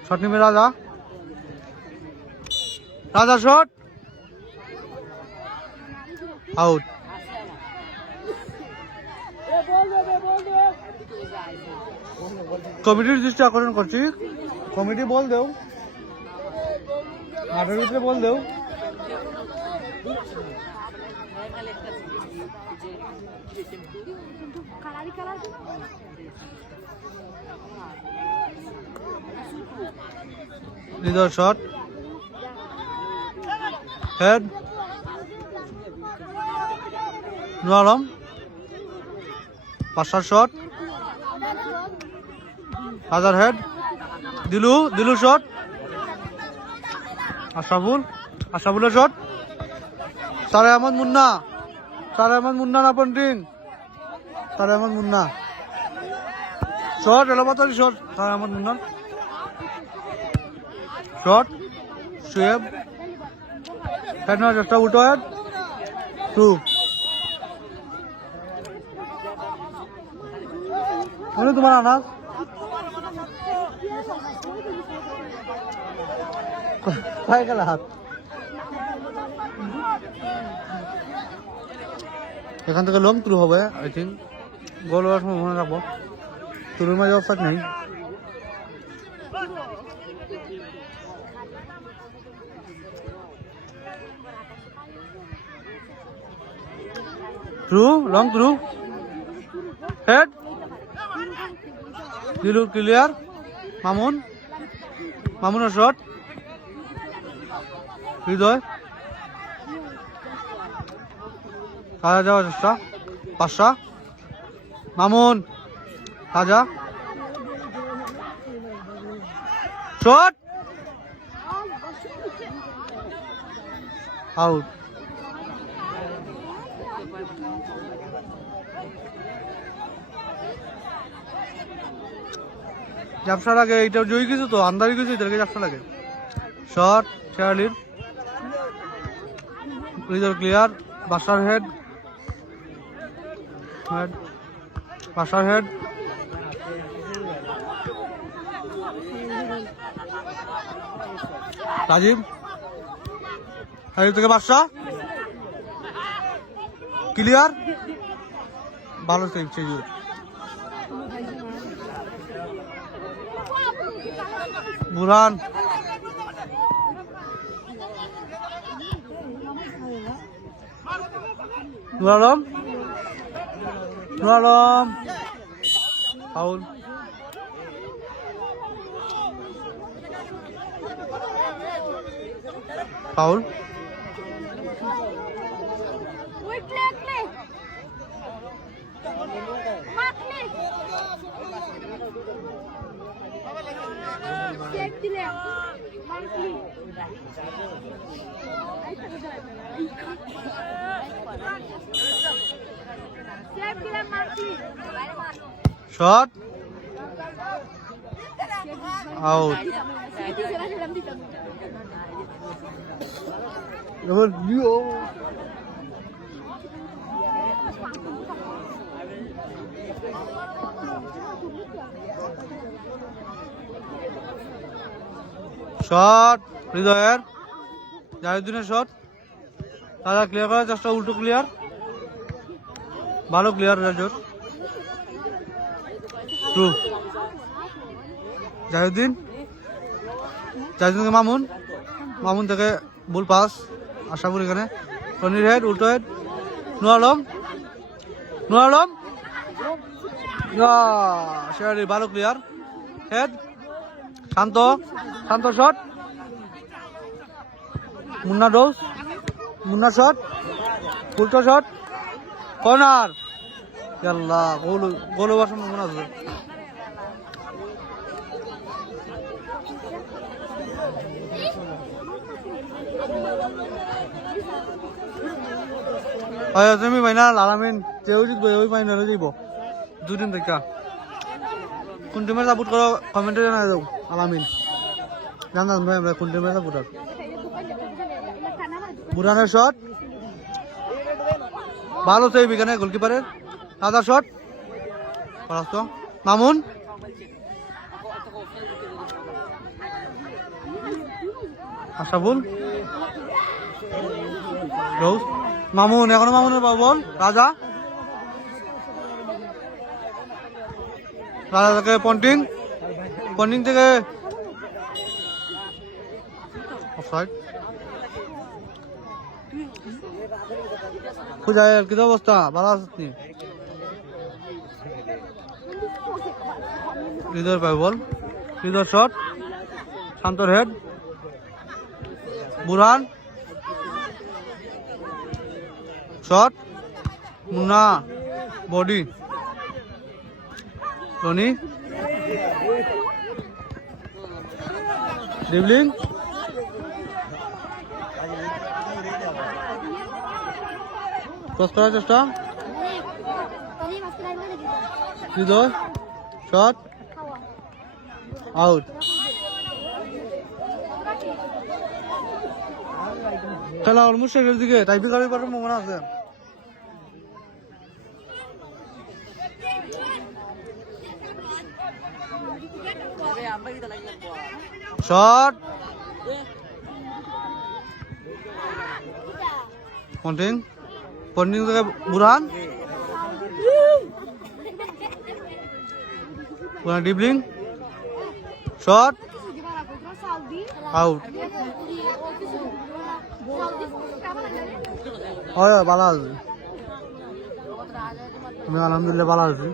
শট নিবে রাজা রাজা শট আউট কমিটির দৃষ্টি আকর্ষণ করছি কমিটি বল দেও মাঠের ভিতরে বল দেও হৃদয় শট হেড নুর আলম পাঁচটার শট হাজার হেড দিলু শট আশরাফুলের শট সারে আহমদ মুন্না না পন্টিং সারে আহমদ মুন্না শট এলোপাতারি শট সারে আহমদ মুন্না শট শুয়েব হেড না চেষ্টা উল্টো হেড টু তোমার আনাস পায়ে গেল হাত এখান থেকে লং থ্রু হবে আই থিঙ্ক গোল হওয়ার সময় মনে রাখবো থ্রুর মাঝে অফসাইড নেই থ্রু লং থ্রু হেড দিলু ক্লিয়ার মামুনের শট হৃদয় রাজা যাওয়ার চেষ্টা পাঁচটা মামুন রাজা শট আউট জাপসা লাগে এটা জয়ী কিছু তো আন্দারি কিছু এটাকে জাপসা লাগে শট চার্লির ক্লিয়ার বাসার হেড রাজীব থেকে বাদশা ক্লিয়ার ভালো save Burhan Nur Alam foul foul shot out shot হৃদয়ের জাহিউদ্দিনের শট দাদা ক্লিয়ার করার চেষ্টা উল্টো ক্লিয়ার ভালো ক্লিয়ার রাজোর ট্রু জাহিউদ্দিনকে মামুন থেকে বল পাস আশাপুর এখানে টনির হেড উল্টো হেড নুর আলম শেয়ারি ভালো ক্লিয়ার হেড শান্ত শট মুন্না শট উল্টো শট কর্নার আল্লাহ গোল হওয়ার সম্ভাবনা আছে সেমিফাইনাল আলামিন কেউ জিতবো ওই ফাইনালে যাইব দুদিন থেকে কোন টিমের সাপোর্ট করো কমেন্টে জানাই যাও আলামিন জানান ভাই আমরা কোন টিমের সাপোর্টার বুরহানের শট ভালো সেভ এখানে গোলকিপারের দাদা শট পরাস্ত মামুন আশাফুল রোজ মামুন এখনো মামুনের বল রাজা থেকে পন্টিং থেকে অফসাইড পূজায়ের কি অবস্থা ভালো আছেন হৃদয়ের পায় বল হৃদয় শট শান্তর head Burhan shot Munna body Roni dribbling cross করার চেষ্টা হৃদয় শট আউট খেলা অলমোস্ট শেষের দিকে টাইপিং করার মনে আছে শট পন্টিং থেকে বুরহান ডিবলিং শট আউট হয় ভালো আছে আমি আলহামদুলিল্লাহ ভালো আছি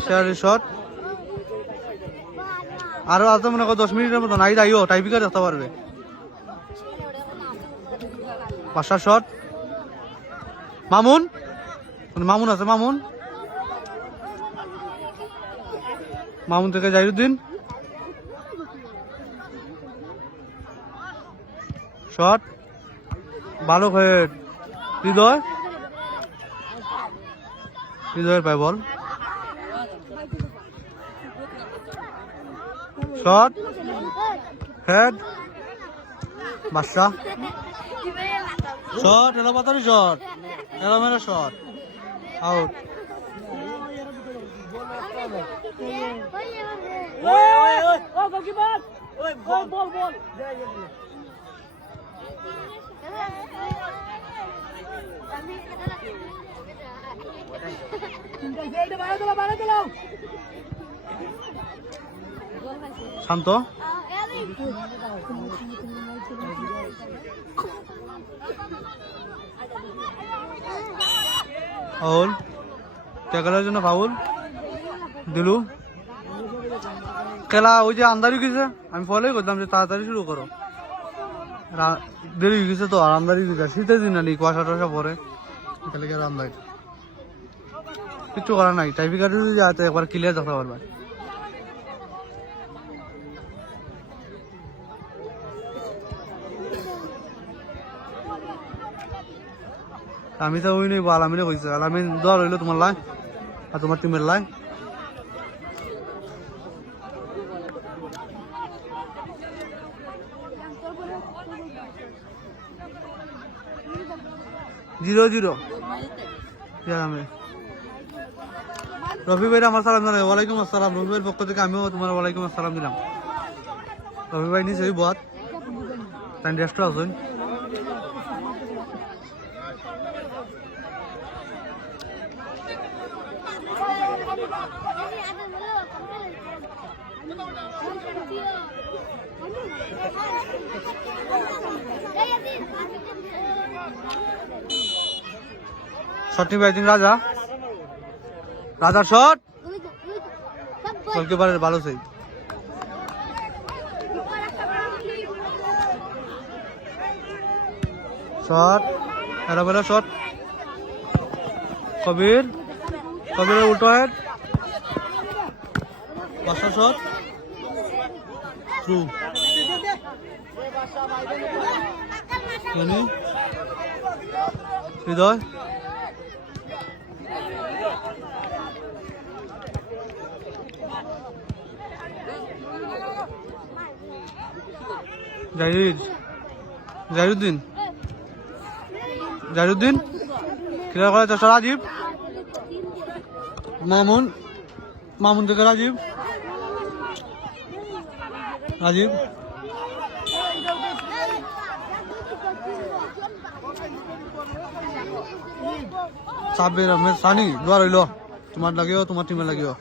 শেয়ালি শট আরো আছে মনে করো 10 মিনিটের মতো নাই যাইও টাইপিকার দেখতে পারবে পাশা শট মামুন আছে মামুন থেকে জাহিরুদ্দিন শট ভালো হেড হৃদয়ের পায় বল শট হেড বাদশা শট এলোপাতারি শট এলোমেলো শট আউট বল শান্ত ফাউল ট্যাকলের জন্য ফাউল দিলু খেলা ওই যে আন্দারি গেছে আমি ফলোই করতাম যে তাড়াতাড়ি শুরু করো দেরি হয়ে গেছে তো আর আমদারি গেছে শীতের দিন না নি কুয়াশা টুয়াশা পরে এখানে কি আর আমদারি কিছু করার নাই টাইপিকার যদি যাতে একবার ক্লিয়ার দেখতে পারবে আমি তো ওই নেই আলামিনে কইছে আলামিন দল হইলো তোমার লাই আর তোমার টিমের লাই জিরো জিরো রফি ভাই আমার সালাম জানাই ওয়ালাইকুম আসসালাম রফি ভাইয়ের পক্ষ থেকে আমিও তোমার ওয়ালাইকুম আসসালাম দিলাম রফি ভাই নিচে বত তাই রেস্ট আসুন শট ব্যাটিং রাজা রাজার শট গোলকিপারের ভালো সেই শট এরা বেলা শট কবিরের উল্টো হেড বাসা শট থ্রু হৃদয় জাহিরুদ্দিন ক্লিয়ার করার চেষ্টা রাজীব মামুন থেকে রাজীব সাব্বির আহমেদ সানি দুয়ার হইল তোমার লাগিও তোমার টিমে লাগিও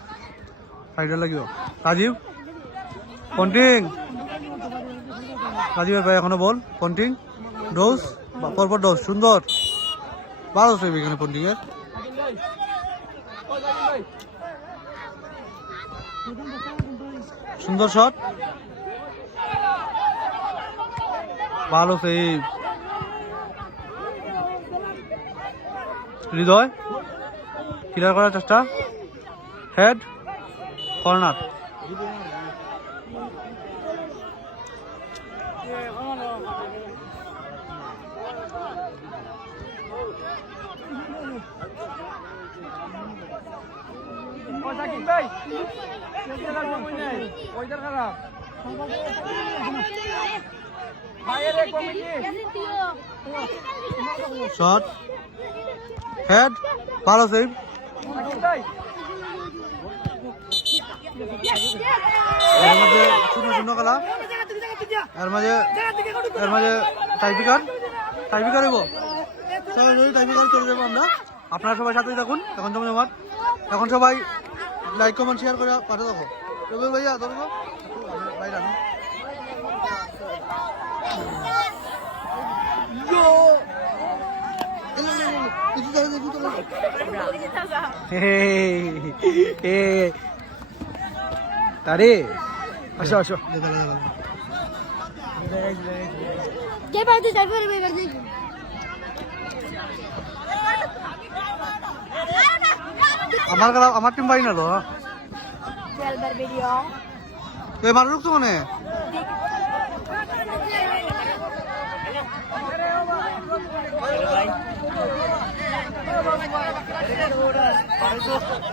সাইডে লাগিও রাজীব পন্টিং রাজীবের ভাই এখনো বল পন্টিং ডোজ পরপর ডোজ সুন্দর ভালো সেভ এখানে পন্টিং এর সুন্দর শট ভালো সেভ হৃদয় ক্লিয়ার করার চেষ্টা হেড কর্নার শট হেড ভালো সেভ এর মধ্যে 0-0 খেলা এর মাঝে টাইপিকার হইব টাইপিকার চলে যাবো আমরা আপনারা সবাই সাথেই থাকুন এখন সবাই লাইক কমেন্ট শেয়ার করে পাঠে দেখো ভাইয়া ধরবো বাইরে আনো তারে আসো আসো আমার টিম পাই না তো মানুষ তো মানে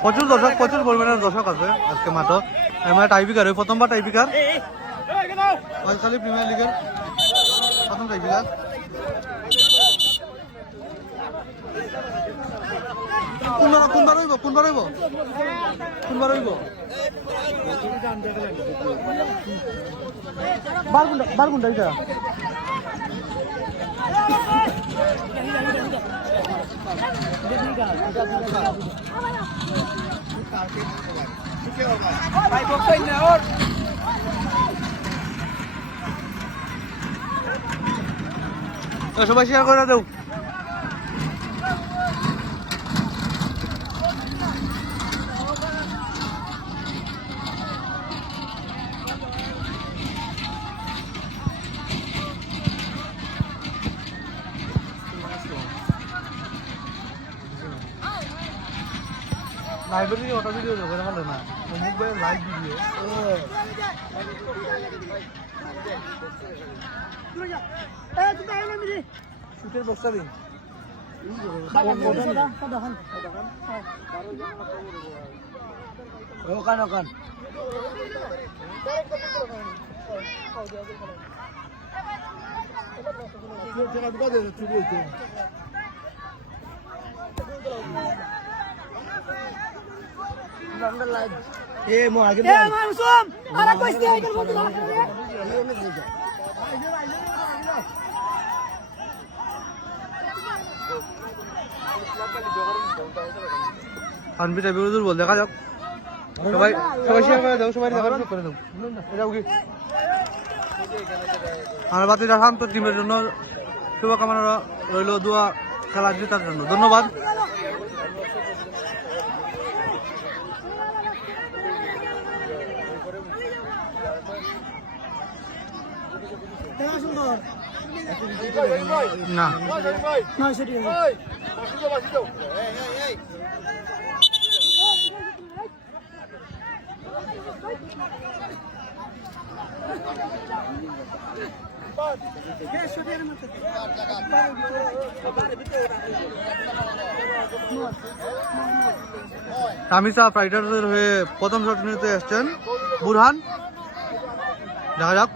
প্রচুর পরিমাণের দর্শক আছে আজকে মাঠত মানে টাইপিকার প্রথমবার টাইপিকার খালি প্রিমিয়ার লিগের প্রথম টাইপিকার কোনবার হইব বার কোনটা এটা সবাই শেয়ার করে দেও। লাইব্রেরি ওটা ভিডিও করে ভালো না মোবাইল লাইভ ভিডিও শুটের বক্সা দিন ওখান ওখান আনবিটা বিরোধী বল দেখা যাক সবাই সবাই শেয়ার করে দাও সবাই দেখা করে দাও এটাও কি আমার বাতিটা শান্ত টিমের জন্য শুভকামনা রইল দোয়া খেলা জেতার জন্য ধন্যবাদ না না সেটি তামিসা ফাইটারদের হয়ে প্রথম শট নিতে এসছেন বুরহান দেখা যাক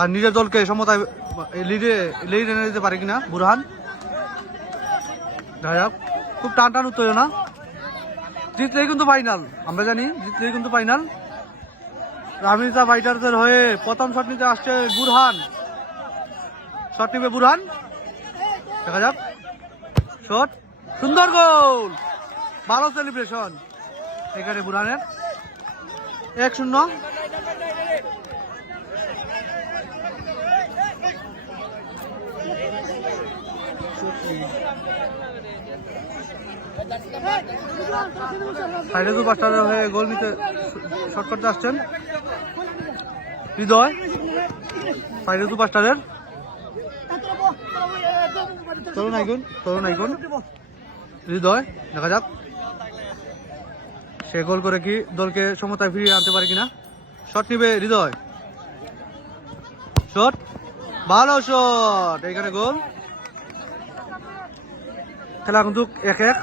আর নিজের দলকে সমতায় লিডে এনে দিতে পারে কিনা বুরহান দেখা যাক খুব টান টান উত্তেজনা জিতলেই কিন্তু ফাইনাল আমরা জানি জিতলেই কিন্তু ফাইনাল তামিসা ফাইটারদের হয়ে প্রথম শট নিতে আসছে বুরহান শট নিবে বুরহান দেখা যাক শট সুন্দর গোল ভালো সেলিব্রেশন এখানে বুরহানের 1-0 সাইডে দু পাঁচটার হয়ে গোল নিতে শট করতে আসছেন হৃদয় সাইডে দু পাঁচটারের তরুণ আইগুন হৃদয় দেখা যাক সে গোল করে কি দলকে সমতায় ফিরিয়ে আনতে পারে কিনা শট নিবে হৃদয় শট ভালো শট এইখানে গোল খেলা কিন্তু 1-1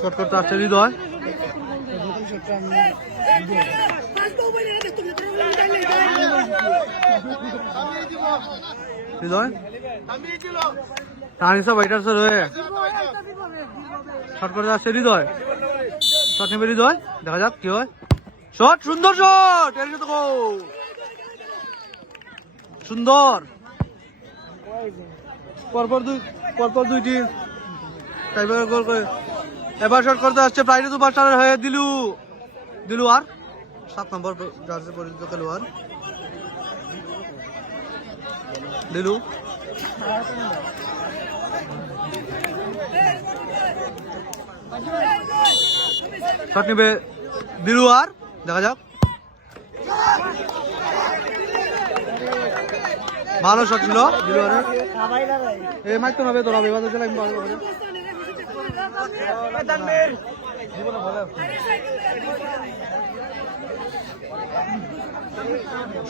শট করতে আসছে হৃদয় হৃদয় তানিসা ফাইটার্সের হয়ে শট করতে আসছে হৃদয় শট নেবে হৃদয় দেখা যাক কি হয় শট সুন্দর শট এর সাথে গোল সুন্দর পরপর দুইটি টাইব্রেকার গোল করে এবার শট করতে আসছে প্রাইডে সুপারস্টারের হয়ে দিলু আর 7 নম্বর জার্সি পরিচিত খেলোয়াড় দিলু শট নেবে দিলু আর দেখা যাক ভালো শট ছিল দিলু আর এই মাইক তো নবে দৌড়াবে এবার চলে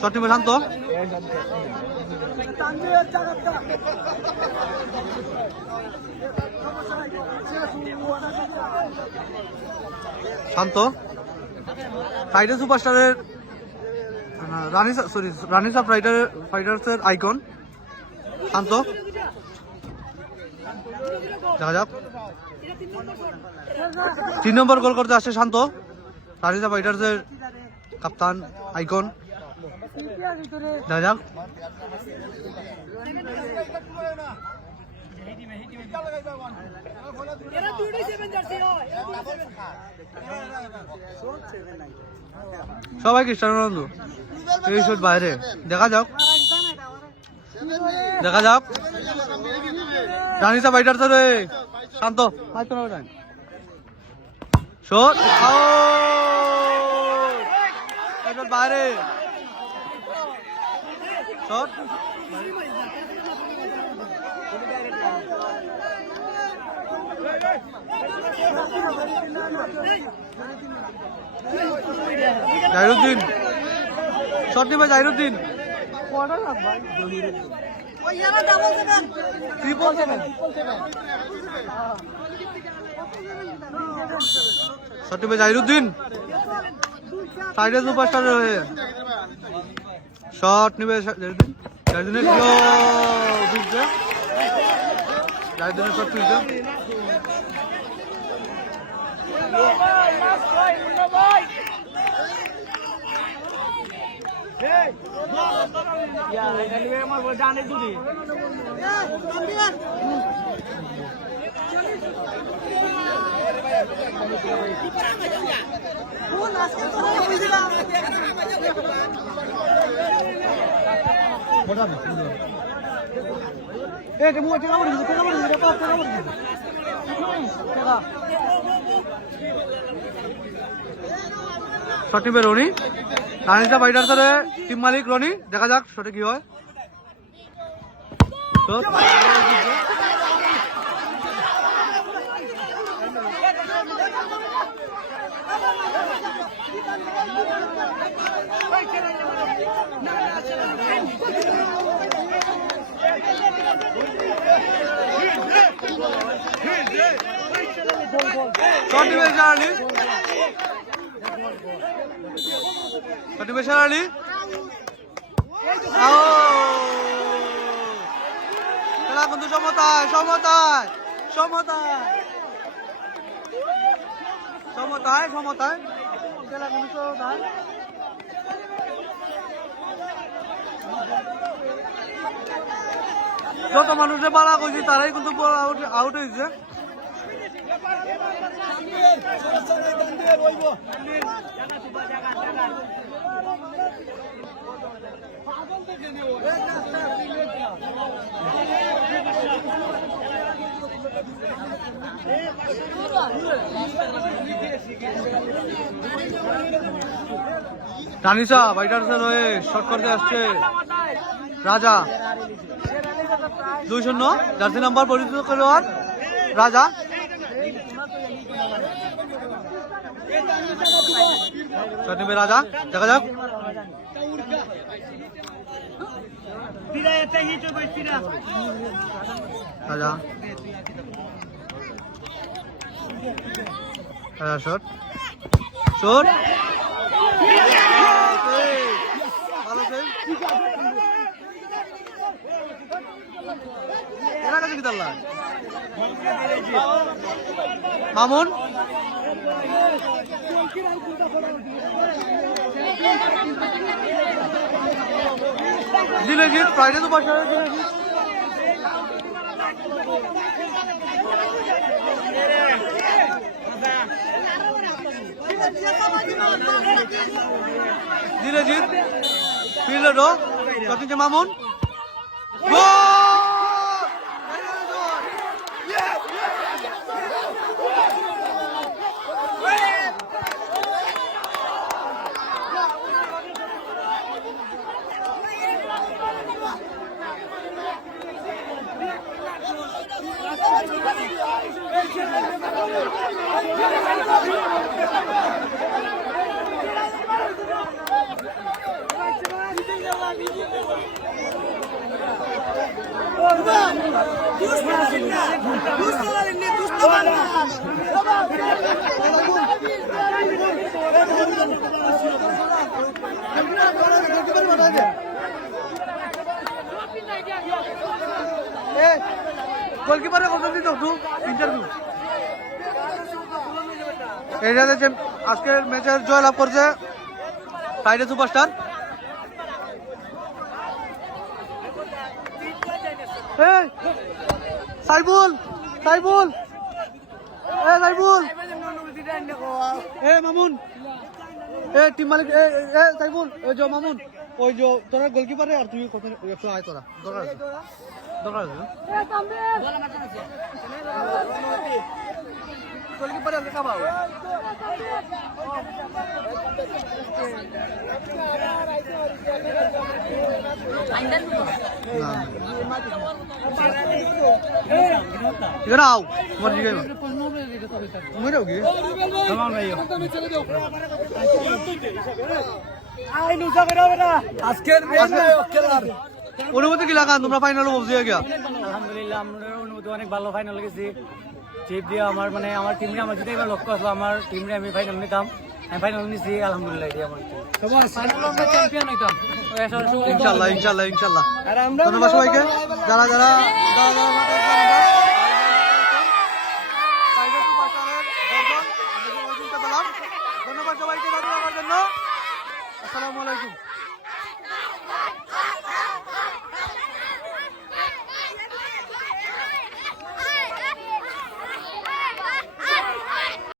শট নেবে শান্ত শান্ত ফ্রাইডে সুপারস্টারের রানিসা ফাইটার্সের আইকন শান্ত দেখা যাক 3 নম্বর গোল করতে আসছে শান্ত, রানিতা ফাইটার্সের কাপ্তান আইকন। দেখা যাক সবাই ক্রিস্টিয়ানো রোনালদো, এই শট বাইরে। দেখা যাক রানিতা ফাইটার্সের শান্ত শট বাইরে, শট জাহিরুদ্দিন, শট নিবে জাহিরুদ্দিন, শট নিবে জাহিরুদ্দিন, সাইডে সুপারস্টারের হয়ে শট নিবে জাহিরুদ্দিন, জাহিরুদ্দিনের শট তুলছে। শট নিবে রনি, রানিতা ফাইটার্সের টিম মালিক রনি। দেখা যাক শটে কি হয়। শট নিবে শারালি, খেলা কিন্তু সমতায় সমতায় সমতায় সমতায় সমতায় খেলা কিন্তু সমতায়। যত মানুষের পালা করছি তারাই কিন্তু আউট হয়েছে। রানিসা ফাইটার্সের হয়ে শট করতে আসছে রাজা, 2-0 জার্সি নাম্বার পরিচিত খেলোয়াড় রাজা। শট নেবে রাজা, দেখা যাক রাজা, শট শট মামুন দিলেজিৎ ফ্রাইডে তো বসে দিলেজিৎ ফিল্ডারও সচিন মামুন গোলকিপারের কথা দিতে একটু ইন্টারভিউ। এইটা যে আজকের ম্যাচের জয় লাভ করছে Friday superstar. Saibul Saibul Saibul Mamun team মালিক সাইবুল মামুন ওই যে তোরা গোলকিপারে আর তুই একটু আয় তোরা দরকার আছে দরকার আছে গোলকিপারে আছে কাবাও এখানে আও তোমার দিকে মরে যাও কি অনুভূতি কি লাগা তোমরা ফাইনাল বলছি গিয়া? আলহামদুলিল্লাহ আমরা অনুভূতি অনেক ভালো ফাইনাল গেছি চিপ দিয়ে আমার মানে আমার টিমে আমার যেটাই এবার লক্ষ্য আসলো আমার টিমে আমি ফাইনাল নিতাম আমি ফাইনাল নিছি আলহামদুলিল্লাহ এটি আমার চ্যাম্পিয়ন হইতাম ইনশাআল্লাহ ইনশাআল্লাহ ইনশাআল্লাহ ধন্যবাদ সবাইকে যারা যারা ধন্যবাদ সবাইকে। আসসালামু আলাইকুম।